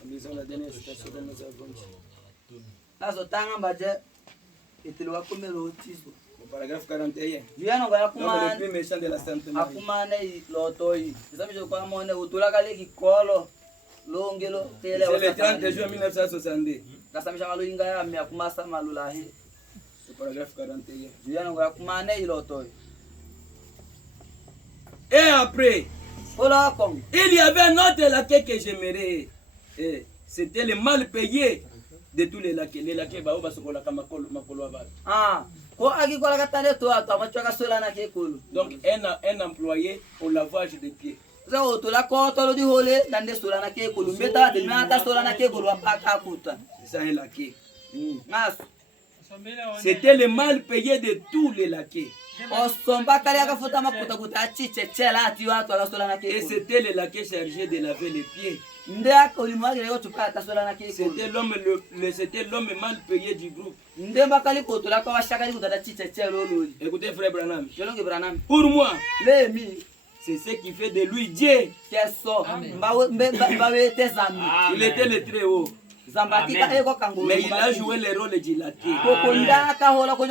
Lisons la dernière citation de nos aventures. Le paragraphe 41. Le plus méchant de la Sainte Marie. C'est le 30 juin 1962. Le paragraphe 41. Et après, il y avait un autre laquais que j'aimerais. C'était le mal payé de tous les laquais. Les laquais, donc un employé au lavage des pieds. C'est ça un laquais. C'était le mal payé de tous les laquais. Et c'était le laquais chargé de laver les pieds. C'était l'homme mal payé du groupe. Écoutez frère Branham. Pour moi, c'est ce qui fait de lui Dieu. Il était le très haut. Mais il a joué le rôle du laquais.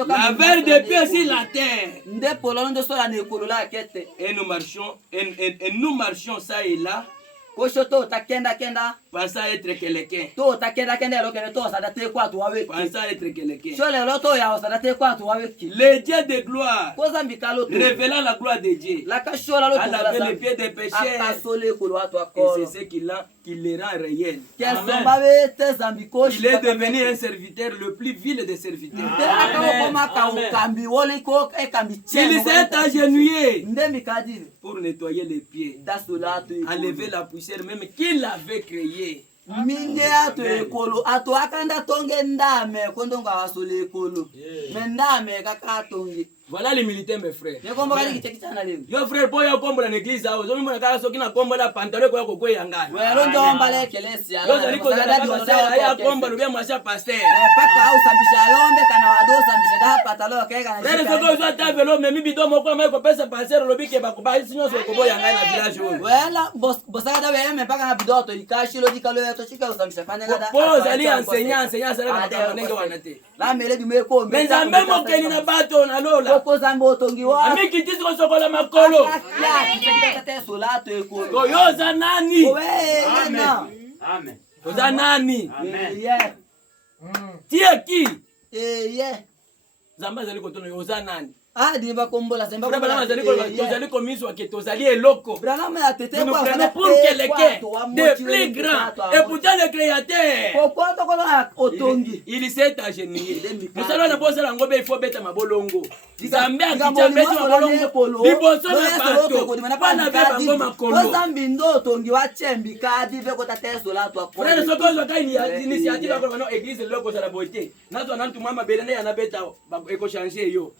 La verre de pied sur la terre. Et nous marchions ça et là. Pensant être quelqu'un. Pensant être quelqu'un. Le Dieu de gloire, révélant la gloire de Dieu, a lavé les pieds des pécheurs. Et c'est ce qui les rend réels. Il est devenu un serviteur, le plus vil des serviteurs. Il s'est agenouillé pour nettoyer les pieds, enlever la poussière même qu'il avait créée. Voilà les militaires mes frères. Yo frère boy yo kombola l'église awo zo mimona kala soki na kombola pantalon ko yako kweyanga. Welo ndo mbala ekelesi Yo zali ko zala ya kombola bien mwasha pasteur. Paka au sambisha yombe kana wadosa sambisha da pantalon kega na. Frère soko zo tavelo mais mibi do moko mai ko pesa pasteur lobi ke bakuba sinyo so ko boyanga na village wo. Wela bosaka da we me paka na bidoto ikashi lo dikalo to chika usamisha fanya ngada pose ali enseignant sala makambo wanate la mele du meko menza mbemo keni na bato na lola ko zambo otongi wa amiki tisi ko sokola makolo te solato eko ko yoza nani amen amen yoza nani yeah tie ki yeah zamba zali ko tono yoza nani di bakombola semba ko bala zali ko miswa ke tozali eloko Branham ya tete nous prenons pour quelqu'un de plus grand et pourtant le créateur kokota kola otongi il s'est agénié nous allons na bosa la ngobe il faut beta mabolongo zambe akitia beta mabolongo liboso na bato bana be bango makolo zambi ndo otongi wa chembi kadi ve kota teso la to kwa frère sokozo ka initiative ko no église loko za la beauté nazo na ntuma mabele na yana beta eko changer yo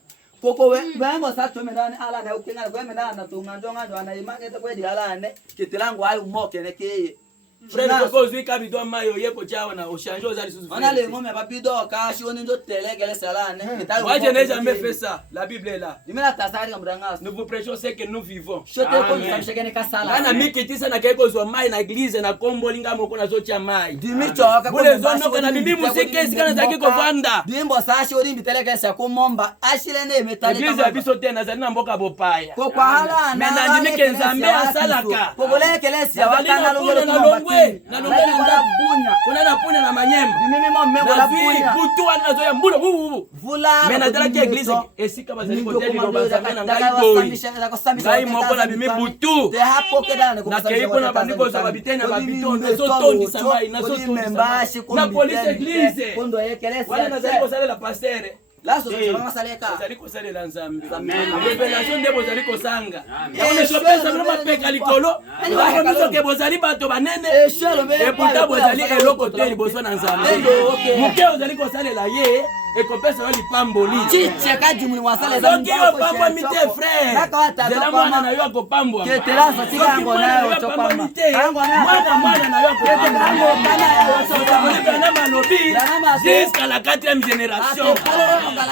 koko wengo sa tumendani ala na ukinga kwemenda na tunganjonga ndo ana imangete kwedi ala ne kitilangu ayi umoke ne keye frère koko zui kabido mayo yeko chawa na ochange ozali susu ona le ngome babido ka shi oni ndo telegele sala ne kitayo waje n'ai jamais fait ça la bible est là nimela tasari kamudanga nous vous prêchons ce que nous vivons shote ko msamshekene kasala ana mikitisa na keko zo mai na église na kombolinga moko na zo cha mai dimicho ka ko bule zo no na bibi musike sikana zaki ko vanda dimbo sa shi ori mbiteleke sa ko momba ashile ne metali église ya biso te na zali na mboka bopaya ko kwa hala na na ndimike nzambe asalaka ko bolekele sia wakana longolo na longwe na longwe na bunya kuna na punya na manyemba mimi mo la bunya butu wana zo ya mbulo vula mena dala ki église esika bazali ko teli no bazali na ngai boy ngai moko na bimi butu te hapo kedana ko na kei kuna bandiko za babitena babitondo so tondi samai na so tondi na police église kondo yekelesa wala na zali ko sala la pasteur la so mama saleka zali ko sala la nzambe révélation ndebo zali ko sanga yaone so pesa no mapeka likolo ba ko ke bozali bato banene e puta bozali eloko te liboso na nzambe muke ozali ko sala la ye ekopesa wali pamboli chiche kadi muli mwasale za ngio pamba mite frère zela mwana na yo akopambwa ketela so tika ngo nayo chokoma mwana na yo akopambwa kana malobi jusqu'à la 4e génération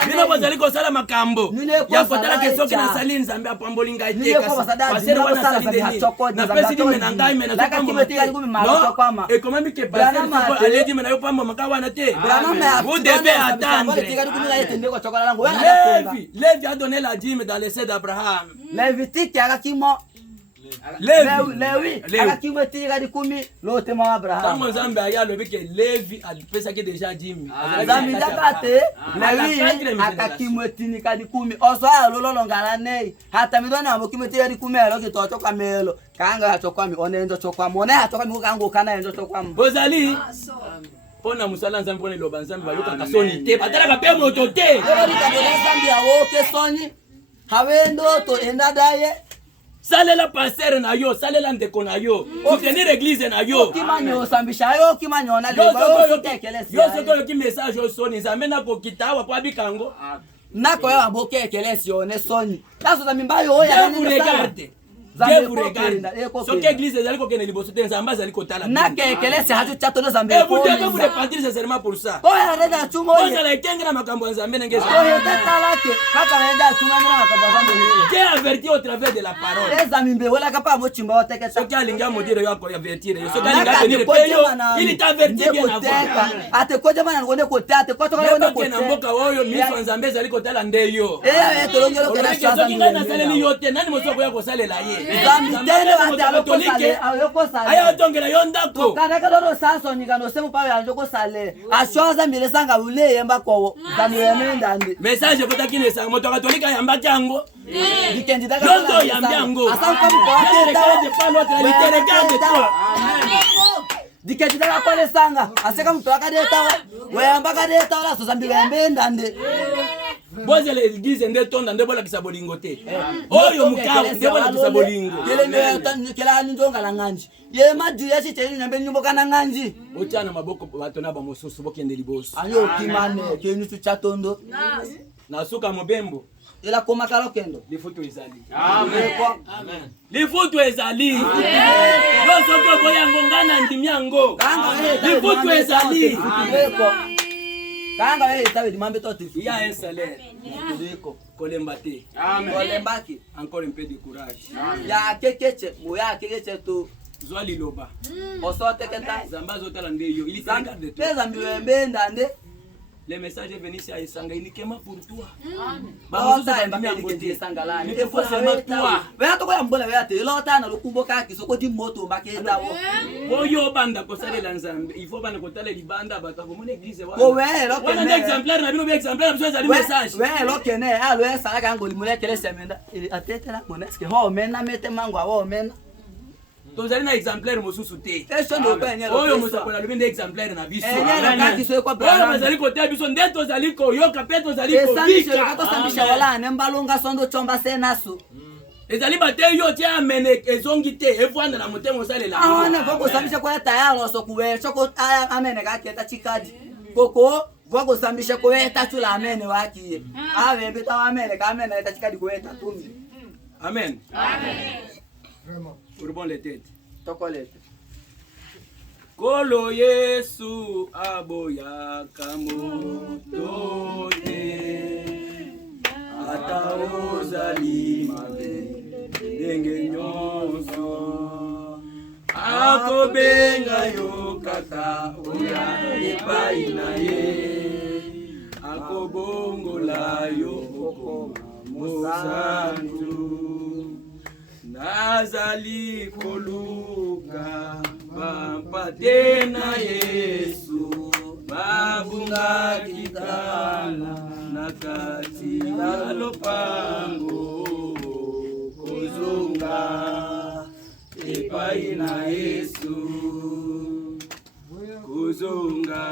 bino bazali kosala makambo ya kotala ke soki na sali nzambe apamboli ngai te kasi pasere wana sali deni na pesi dime na ngai mena topambwa no et comment mi ke pasere ko aledi mena yo pambwa maka wana te vous devez attendre Lévi a donné la dîme dans l'essai d'Abraham. Lévitique akakimo Lévi akakimo tira di kumi lote ma Abraham. Tango nzambe aya lobi ke Lévi alipesaki déjà dîme. Nzambe dakate Lévi akakimo tinika di kumi oso alolo ngala nei hata midona amokimo tira di kumi alo kitoto kamelo kanga achokwami onenzo chokwami one achokwami kango kana enzo chokwami bozali pona musala nzambe pona loba nzambe bayoka kasoni te batala pe moto te lelo kabela nzambe awo ke soni hawendo to endadaye salela passer na yo salela ndeko na yo soutenir église na yo kimanyo sambisha yo kimanyo na lelo tekelesi yo soko ki message yo soni nzambe na ko kitawa kwa bikango nako ya boke ekelesi yo ne soni taso za mimbayo oya vous regardez Dieu vous regarde. Ce que l'église est allée qu'on ait libre, c'est un zamba allé qu'on t'a la. Na que ekelesi hatu chato no zambe. Et vous devez vous repentir sincèrement pour ça. Oya reda chungo. Oya la kengra makambo nzambe ngeza. Oya tatalake kaka reda chungo ngira makambo nzambe. Dieu avertit au travers de la parole. Eza mimbe wala kapa mo chimba oteke. Ce qui alinga modire yako avertir. Ce qui alinga venir peyo, il t'avertit bien avant. Ate koja bana ngone ko tate ko to ngone ko. Na mboka oyo miso nzambe ezali ko tala ndeyo. Tolongelo kana sasa. Kinga na saleli yote nani mosoko yako salela ye. Zambi aya tongela yo ndako kana kadoro sasa nyikano semu pawe anjoko sale ashoza mbele sanga ule yemba ko zamuyemenda ndi message kotakine sanga moto katolika yamba kyango dikendi daga yondo yambiango asanka mko atenda de palo tra literegande toi dikendi daga kole sanga aseka mtu akadeta weyamba kadeta wala so zambi wembenda ndi boze l'église nde tonda nde bola kisabolingo te oyo mukao nde bola kisabolingo kela njonga la nganji ye madu ya chiteni nyambe nyumbo kana nganji otiana maboko bato na ba mosusu bokende liboso ayo kimane kenyu tu chatondo na suka mobembo ela koma kalo kendo lifutu ezali amen amen lifutu ezali yo soko boya ngongana ndimyango lifutu ezali kanga wewe tawe dimambe toti il y a un salaire kolembate amen kolembaki encore un peu de courage ya kekeche moya kekeche to Zwali loba. Osote kenta. Zamba zotala ndeyo. Il est de toi. Pesa mbiwembe ndande. Le message est venu ici à Esanga uniquement pour toi. Baoza mbameli sangalani. Il faut seulement toi. Wewe to kwa mbola wewe te lota na lukumboka kisoko di moto maketa wo. Boyo banda ko sale la Nzambe. Il faut bana ko tala libanda bata ko mon église wa. Ko wewe lo kene. Wana exemplaire na bino be exemplaire besoin za message. Wewe lo kene alo esa ka ngoli mulekele semenda. Atete la moneske ho mena mete mangwa wo mena. Tozali na exemplaire mosusu te. Oyo mosakola lobi nde exemplaire na biso. Oyo bazali kotea biso nde tozali koyoka pe tozali kobika. Tosambisha wala ne mbalonga sondo chomba senaso. Ezali bate yo tia amene ezongi te evanda na motema osalela. Awana voko sambisha kwa tayalo so kuwesha ko amene ka keta chikadi. Koko voko sambisha ko eta chula amene waki. Ave beta amene ka amene eta chikadi ko eta tumi. Amen. Amen. Vraiment. Pour les têtes. Tokolete. Kolo Yesu aboya kamotote. Ata ozali mabe ndenge nyonso. Akobenga yo kaka oya epai na ye. Akobongola yo okoma mosantu. Nazali koluka bampate na Yesu babunga kitala nakati ya lopango kozonga epai na Yesu kozonga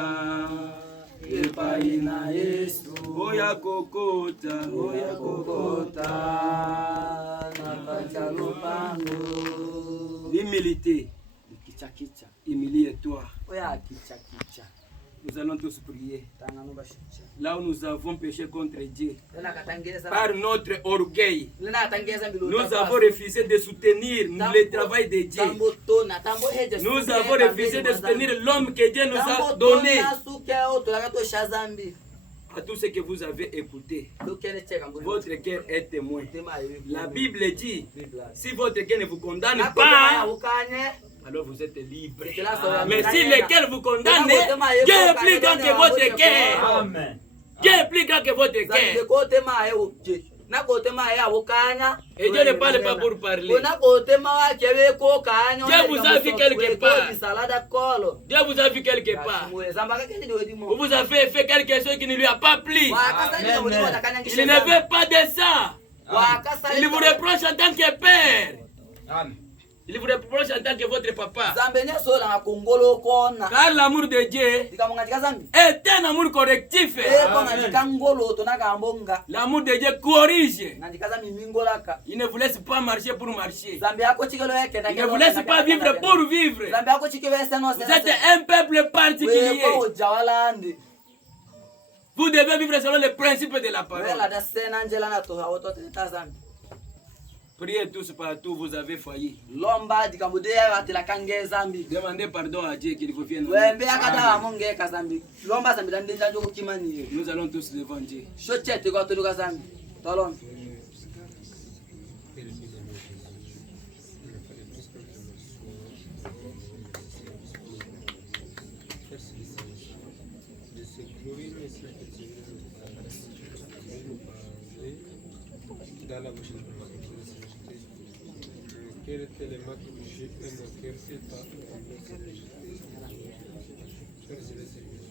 epai na Yesu oya kokota l'humilité. Humilie-toi. Nous allons tous prier. Là où nous avons péché contre Dieu, par notre orgueil, nous avons refusé de soutenir le travail de Dieu. Nous avons refusé de soutenir l'homme que Dieu nous a donné. À tout ce que vous avez écouté, votre cœur est témoin. La Bible dit, si votre cœur ne vous condamne pas, alors vous êtes libre. Mais si le cœur vous condamne, Dieu est plus grand que votre cœur. Dieu est plus grand que votre cœur. Et Dieu ne parle pas pour parler. Dieu vous a vu quelque part. Dieu vous a vu quelque part. Vous vous avez fait quelque chose qui ne lui a pas plu. Il ne veut pas de ça. Il vous reproche en tant que père. Il vous reproche en tant que votre papa. Car l'amour de Dieu est un amour correctif. L'amour de Dieu corrige. Il ne vous laisse pas marcher pour marcher. Il ne vous laisse pas vivre pour vivre. Vous êtes un peuple particulier. Vous devez vivre selon les principes de la parole. Priez tous partout, vous avez failli. Demandez pardon à Dieu qu'il vous vienne. Nous allons tous devant Dieu.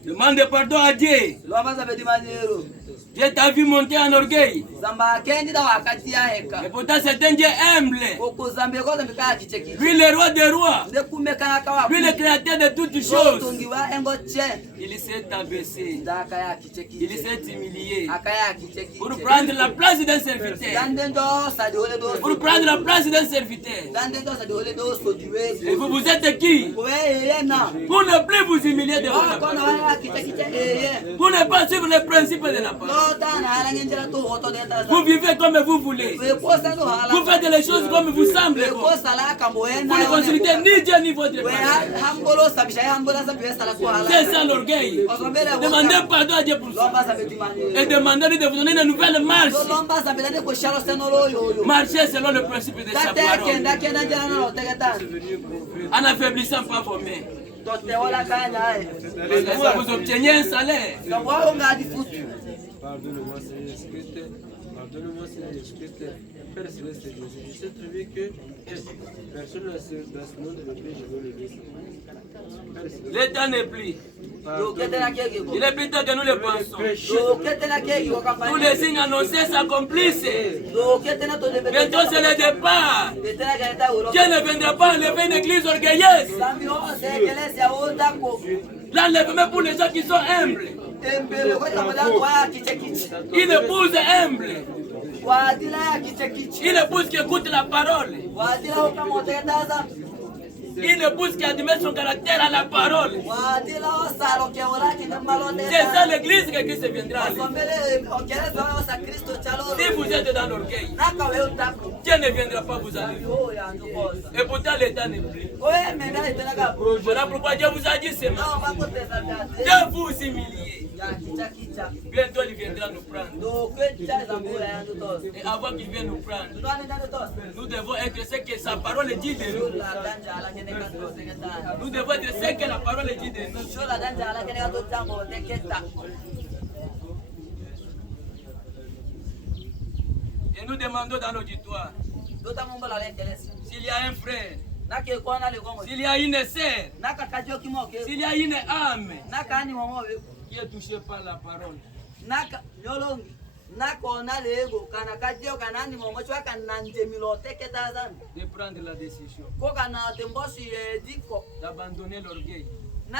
Demande pardon à Dieu. Dieu t'a vu monter en orgueil. Et pourtant c'est un Dieu humble. Lui le roi des rois. Lui le créateur de toutes choses. Il s'est abaissé. Il s'est humilié. Pour prendre la place d'un serviteur. Pour prendre la place d'un serviteur. Et vous, vous êtes qui? Pour ne plus vous humilier devant la parole. Pour ne pas suivre les principes de la parole. Vous vivez comme vous voulez. Vous faites les choses comme vous semblez. Vous ne consultez ni Dieu ni votre Père. C'est ça l'orgueil. Demandez pardon à Dieu pour ça. Et demandez-lui de vous donner une nouvelle marche. Marchez selon le principe de sa parole. En affaiblissant pas vos mains. Ça vous obtenez un salaire. Pardonne-moi, Seigneur Jésus-Christ. Pardonne-moi, Seigneur Jésus-Christ. Père Céleste Dieu, je sais très bien que personne dans ce monde ne peut jouer le destin. L'état n'est plus. Il est plus tard que nous le pensons. Tous les signes annoncés s'accomplissent. Bientôt c'est le départ. Dieu ne viendra pas enlever une église orgueilleuse. L'enlèvement pour les gens qui sont humbles. Une épouse humble. Une épouse qui écoute la parole. Une épouse qui admet son caractère à la parole. C'est ça l'église que Christ viendra. Si vous êtes dans l'orgueil, Dieu ne viendra pas vous enlever. Et pourtant l'état n'est plus. Voilà pourquoi Dieu vous a dit c'est mal. Dieu vous humilier. Bientôt il viendra nous prendre. Et avant qu'il vienne nous prendre, nous devons être ce que sa parole dit de nous. Nous devons être ce que la parole dit de nous. Et nous demandons dans l'auditoire s'il y a un frère, s'il y a une sœur, s'il y a une âme qui est touchée par la parole, de prendre la décision d'abandonner l'orgueil et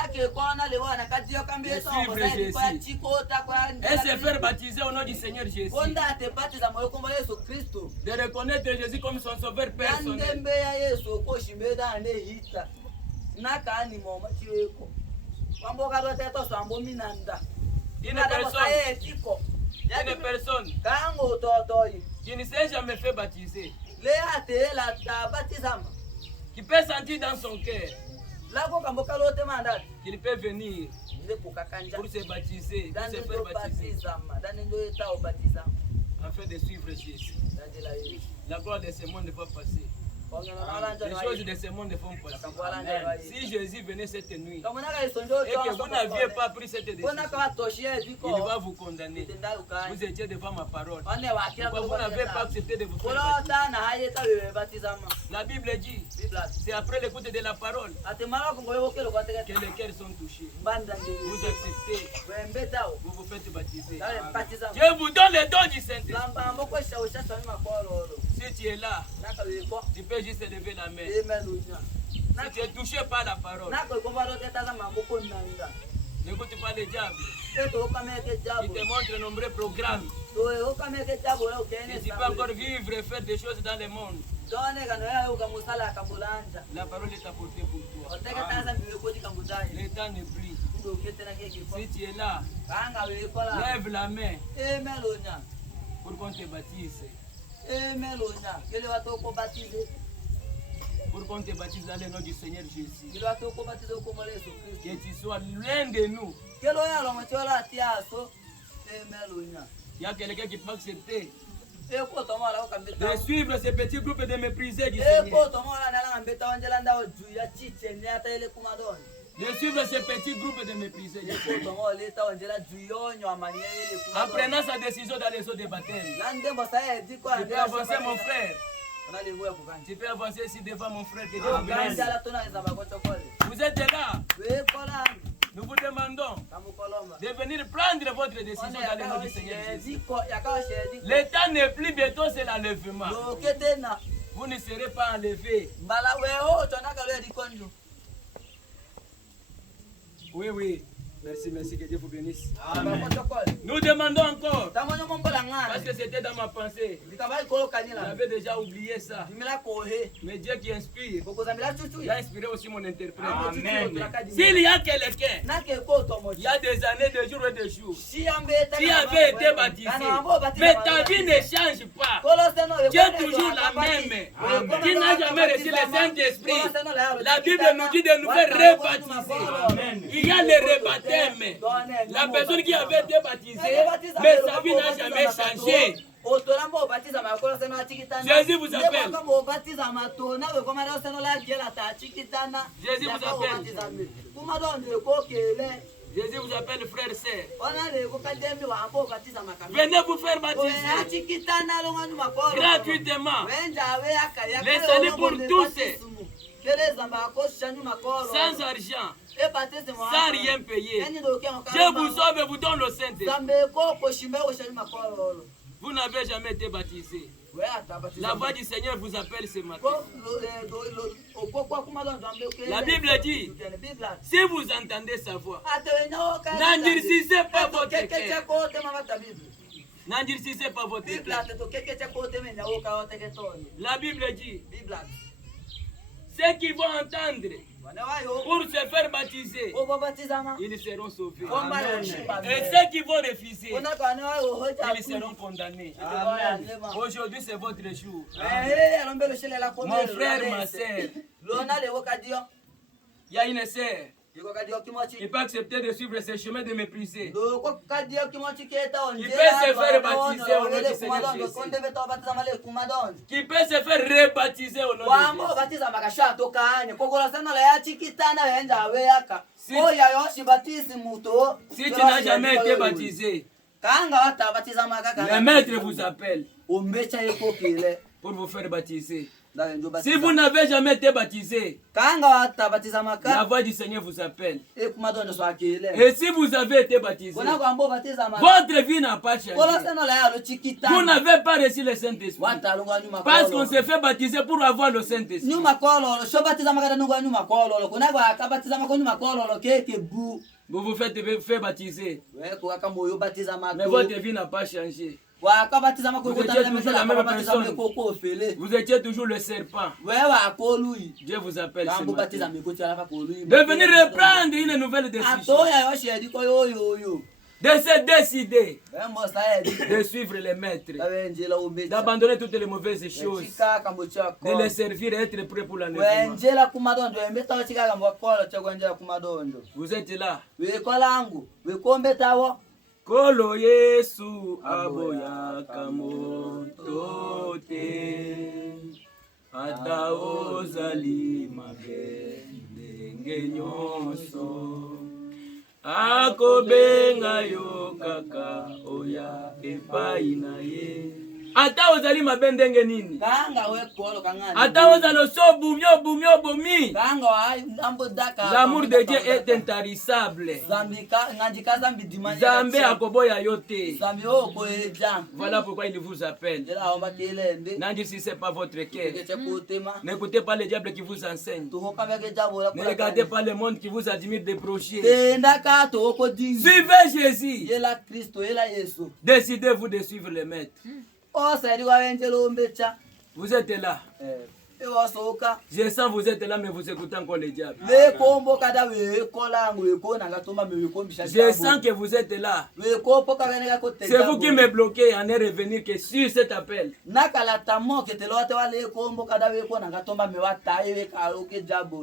se faire baptiser au nom du Seigneur Jésus, de reconnaître Jésus comme son sauveur personnel. Une personne qui ne s'est jamais fait baptiser, qui peut sentir dans son cœur qu'il peut venir pour se baptiser, pour se faire baptiser, afin de suivre Jésus. La gloire de ce monde ne va passer. Les choses de ce monde ne vont passer. Si Jésus venait cette nuit et que vous n'aviez pas pris cette décision, il va vous condamner. Vous étiez devant ma parole. Pourquoi vous n'avez pas accepté de vous faire baptiser? La Bible dit, c'est après l'écoute de la parole que les cœurs sont touchés. Vous acceptez, vous vous faites baptiser. Dieu vous donne le don du Saint-Esprit. Si tu es là, tu peux juste lever la main. Si tu es touché par la parole, n'écoute pas le diable. Il te montre de nombreux programmes. Et tu peux encore vivre et faire des choses dans le monde. La parole est apportée pour toi. Le temps n'est plus. Si tu es là, lève la main pour qu'on te baptise. Pour qu'on te baptise dans le nom du Seigneur Jésus. Que tu sois l'un de nous. Il y a quelqu'un qui peut accepter de suivre ce petit groupe de méprisés du Seigneur. De suivre ce petit groupe de méprisés du Seigneur. En prenant sa décision dans les eaux de baptême. Tu peux avancer mon frère. Tu peux avancer ici devant mon frère. Que Dieu vous bénisse. Vous êtes là. Nous vous demandons de venir prendre votre décision dans le nom du Seigneur Jésus. Le temps n'est plus, bientôt c'est l'enlèvement. Vous ne serez pas enlevés. Oui, oui. Merci, que Dieu vous bénisse. Amen. Nous demandons encore, parce que c'était dans ma pensée. J'avais déjà oublié ça. Mais Dieu qui inspire, il a inspiré aussi mon interprète. Amen. S'il y a quelqu'un, il y a des années, des jours et des jours, qui avait été baptisé, mais ta vie ne change pas, tu es toujours la même, qui n'a jamais reçu le Saint-Esprit, la Bible nous dit de nous faire rebaptiser. Il y a les rebaptisés. La personne qui avait été baptisée, mais sa vie n'a jamais changé. Jésus vous appelle. Jésus vous appelle. Jésus vous appelle, frère et sœur. Venez vous faire baptiser gratuitement. Les salut pour tous. Sans argent. Sans rien payer. Dieu vous sauve et vous donne le Saint-Esprit. Vous n'avez jamais été baptisé. La voix du Seigneur vous appelle ce matin. La Bible dit, si vous entendez sa voix, n'endurcissez pas votre cœur. N'endurcissez pas votre cœur. La Bible dit, ceux qui vont entendre pour se faire baptiser, ils seront sauvés. Amen. Et ceux qui vont refuser, ils seront condamnés. Aujourd'hui, c'est votre jour. Mon frère, ma sœur, il y a une sœur qui peut accepter de suivre ce chemin de mépriser. Il peut se faire baptiser au nom du Seigneur Jésus. Qui peut se faire rebaptiser au nom de Jésus. Si tu n'as jamais été baptisé, le maître vous appelle pour vous faire baptiser. Si vous n'avez jamais été baptisé, la voix du Seigneur vous appelle. Et si vous avez été baptisé, votre vie n'a pas changé. Vous n'avez pas reçu le Saint-Esprit. Parce qu'on s'est fait baptiser pour avoir le Saint-Esprit. Vous vous faites faire baptiser. Mais votre vie n'a pas changé. Vous étiez toujours le serpent. Dieu vous appelle ce matin de venir reprendre une nouvelle décision, de se décider de suivre les maîtres, d'abandonner toutes les mauvaises choses, de les servir et être prêt pour l'enlèvement. Vous êtes là. Kolo Yesu aboyaka moto te, ata ozali mabe ndenge nyonso, akobenga yo kaka oya epai na ye. Ata ozali mabe ndenge nini? Ata ozali bumio bomi. L'amour de Dieu est intarissable. Zambé akoboya yote. Voilà pourquoi il vous appelle. N'endurcissez pas votre cœur. N'écoutez pas le diable qui vous enseigne. Ne regardez pas le monde qui vous admire des projets. Suivez Jésus. Décidez-vous de suivre le maître. Vous êtes là. Je sens vous êtes là, mais vous écoutez encore le diable. Je sens que vous êtes là. C'est vous qui me bloquez en revenir que sur cet appel.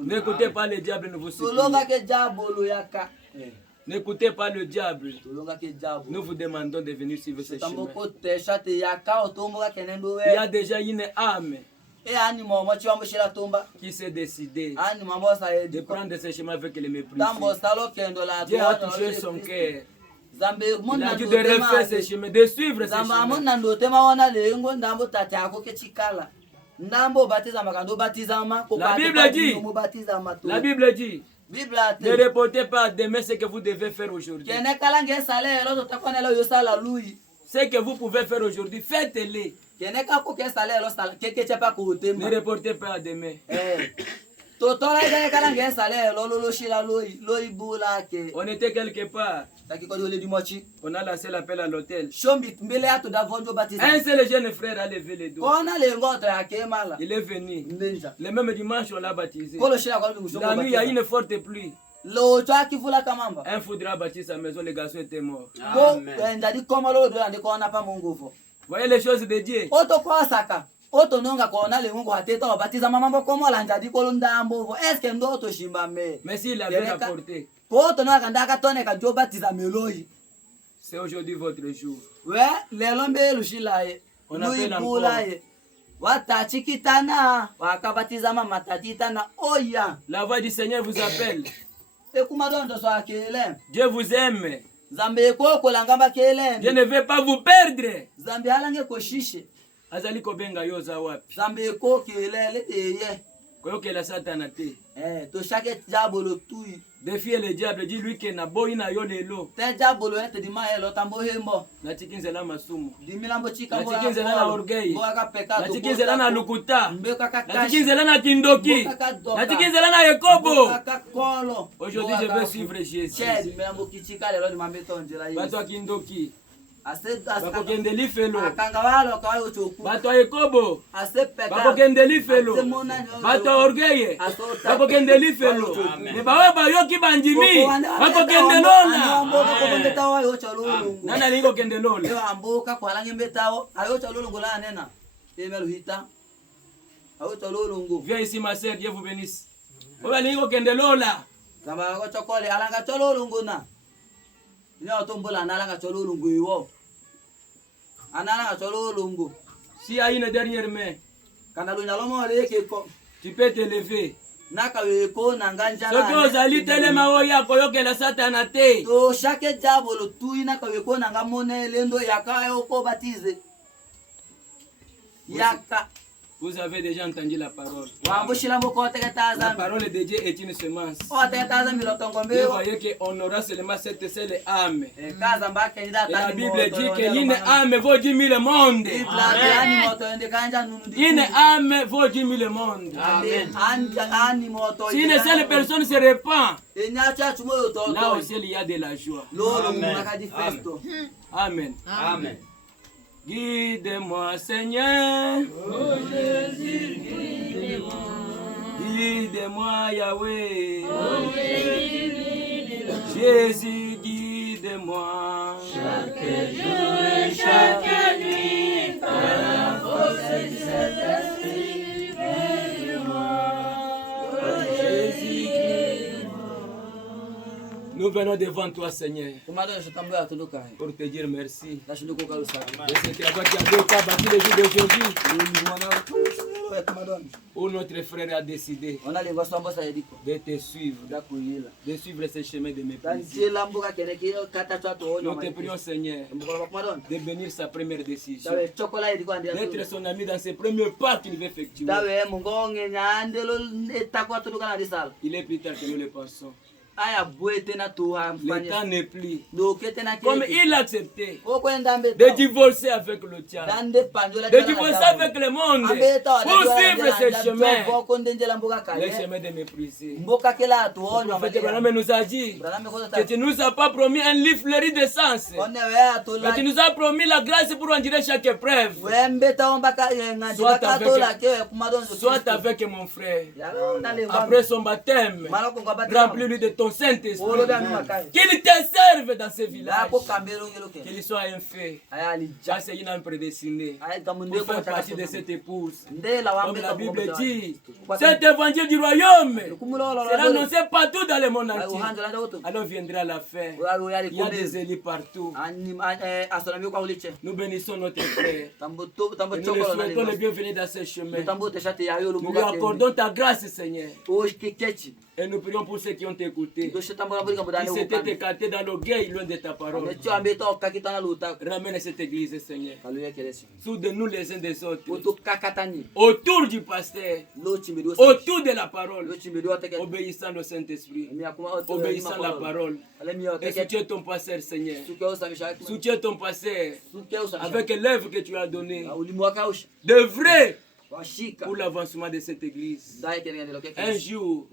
N'écoutez pas le diable, ne vous supplie. N'écoutez pas le diable. Nous vous demandons de venir suivre ce chemin. Il y a déjà une âme qui s'est décidée de prendre ce chemin avec le mépris. Dieu a touché son cœur. Il a dû de refaire ce chemin, de suivre ce chemin. La Bible dit, ne reportez pas demain ce que vous devez faire aujourd'hui. Ce que vous pouvez faire aujourd'hui, faites-le. Ne reportez pas à demain. On était quelque part. On a lancé l'appel à l'hôtel. Un seul jeune frère a levé les doigts. Il est venu. Le même dimanche, on l'a baptisé. La nuit, il y a une forte pluie. Un foudre a bâti sa maison, le garçon était mort. Voyez les choses de Dieu. Mais s'il avait rapporté, c'est aujourd'hui votre jour. On appelle encore. La voix du Seigneur vous appelle. Dieu vous aime. Dieu ne veut pas vous perdre. Azali kobenga yo za wapi. Koyokela Satana te. Défiez le diable, dis-lui que na boyi na yo lelo. Natikinzela masumu. Natikinzela na orgueil. Natikinzela na lukuta. Natikinzela na kindoki. Natikinzela na Yakobo. Aujourd'hui je veux suivre Jésus. Bato kindoki. Bakokende lifelo. Bato Yakobo. Bakokende lifelo. Bato orgueil. Bakokende lifelo. Ne bawe bayoki bandimi. Bakokende lola. Nana lingo kende lola. Viens ici ma sœur, Dieu vous bénisse. Oba lingo kende lola. S'il y a une dernière main, tu peux te lever. Soki ozali telema oya koyokela Satana te. Vous avez déjà entendu la parole. La parole de Dieu est une semence. Vous voyez qu'on aura seulement cette seule âme. Et la Bible dit qu'une âme vaut 10 000 mondes. Une âme vaut 10 000 mondes. Si une seule personne se répand, là aussi il y a de la joie. Amen. Amen. Guide-moi, Seigneur. Oh Jésus, guide-moi. Guide-moi, Yahweh. Oh Jésus, guide-moi. Jésus, guide-moi. Chaque jour et chaque nuit, par la force du Saint-Esprit, guide-moi. Oh Jésus, guide-moi. Nous venons devant toi, Seigneur, pour te dire merci. Et c'est toi qui as bâti le jour d'aujourd'hui, où notre frère a décidé de te suivre, de suivre ce chemin de mépris. Nous te prions, Seigneur, de bénir sa première décision, d'être son ami dans ses premiers pas qu'il veut effectuer. Il est plus tard que nous le pensons. Le temps n'est plus. Comme il a accepté de divorcer avec le tien, de divorcer avec le monde, pour suivre ce chemin, le chemin de mépriser. Le prophète Branham nous a dit que tu ne nous as pas promis un livre fleuri d'essence, mais tu nous as promis la grâce pour endurer chaque épreuve. Soit avec mon frère, après son baptême, remplis-lui de ton Saint-Esprit, qu'il te serve dans ce village, qu'il soit un fait, car c'est une âme prédestinée pour faire partie de cette épouse. Comme la Bible dit, cet évangile du royaume sera annoncé partout dans le monde entier. Alors viendra la fin. Il y a des élus partout. Nous bénissons notre frère. Et nous lui souhaitons le bienvenu dans ce chemin. Nous lui accordons ta grâce, Seigneur. Et nous prions pour ceux qui ont écouté, qui s'étaient écartés dans l'orgueil loin de ta parole. Ramène cette église, Seigneur. Soude-nous les uns des autres. Autour du pasteur. Autour de la parole. Obéissant au Saint-Esprit. Obéissant à la parole. Et soutiens ton pasteur, Seigneur. Soutiens ton pasteur avec l'œuvre que tu as donnée. De vrai pour l'avancement de cette église. Un jour,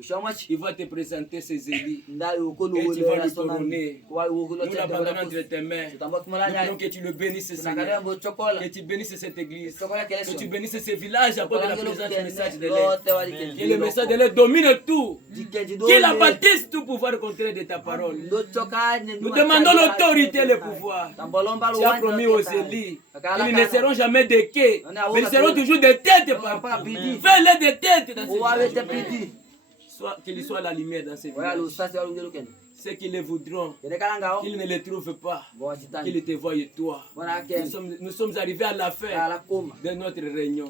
il va te présenter ses élits et tu vas lui couronner. Nous l'abandonnons entre tes mains. Nous prions que tu le bénisses, Seigneur. Que tu bénisses cette église. Que tu bénisses ce village à cause de la présence du message de l'aide. Que le message de l'aide domine tout. Qu'il abattisse tout pouvoir contraire de ta parole. Nous demandons l'autorité et le pouvoir. Tu as promis aux élits qu'ils ne seront jamais des quais, mais ils seront toujours des têtes partout. Fais-les des têtes dans ce village. Qu'ils soient la lumière dans ces villages. Ceux qui les voudront, qu'ils ne les trouvent pas, qu'ils te voient toi. Nous sommes arrivés à la fin de notre réunion.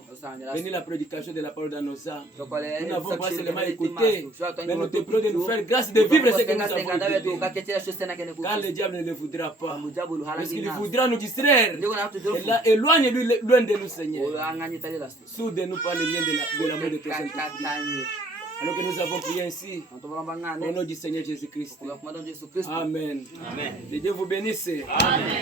Venez la prédication de la parole dans nos âmes. Nous n'avons pas seulement écouté, mais nous te prions de nous faire grâce de vivre ce que nous avons écouté. Car le diable ne le voudra pas. Parce qu'il voudra nous distraire. Éloigne-lui loin de nous, Seigneur. Soude-nous par le lien de l'amour de ton Saint-Esprit. Alors que nous avons prié ainsi, au nom du Seigneur Jésus-Christ. Amen. Que Dieu vous bénisse. Amen.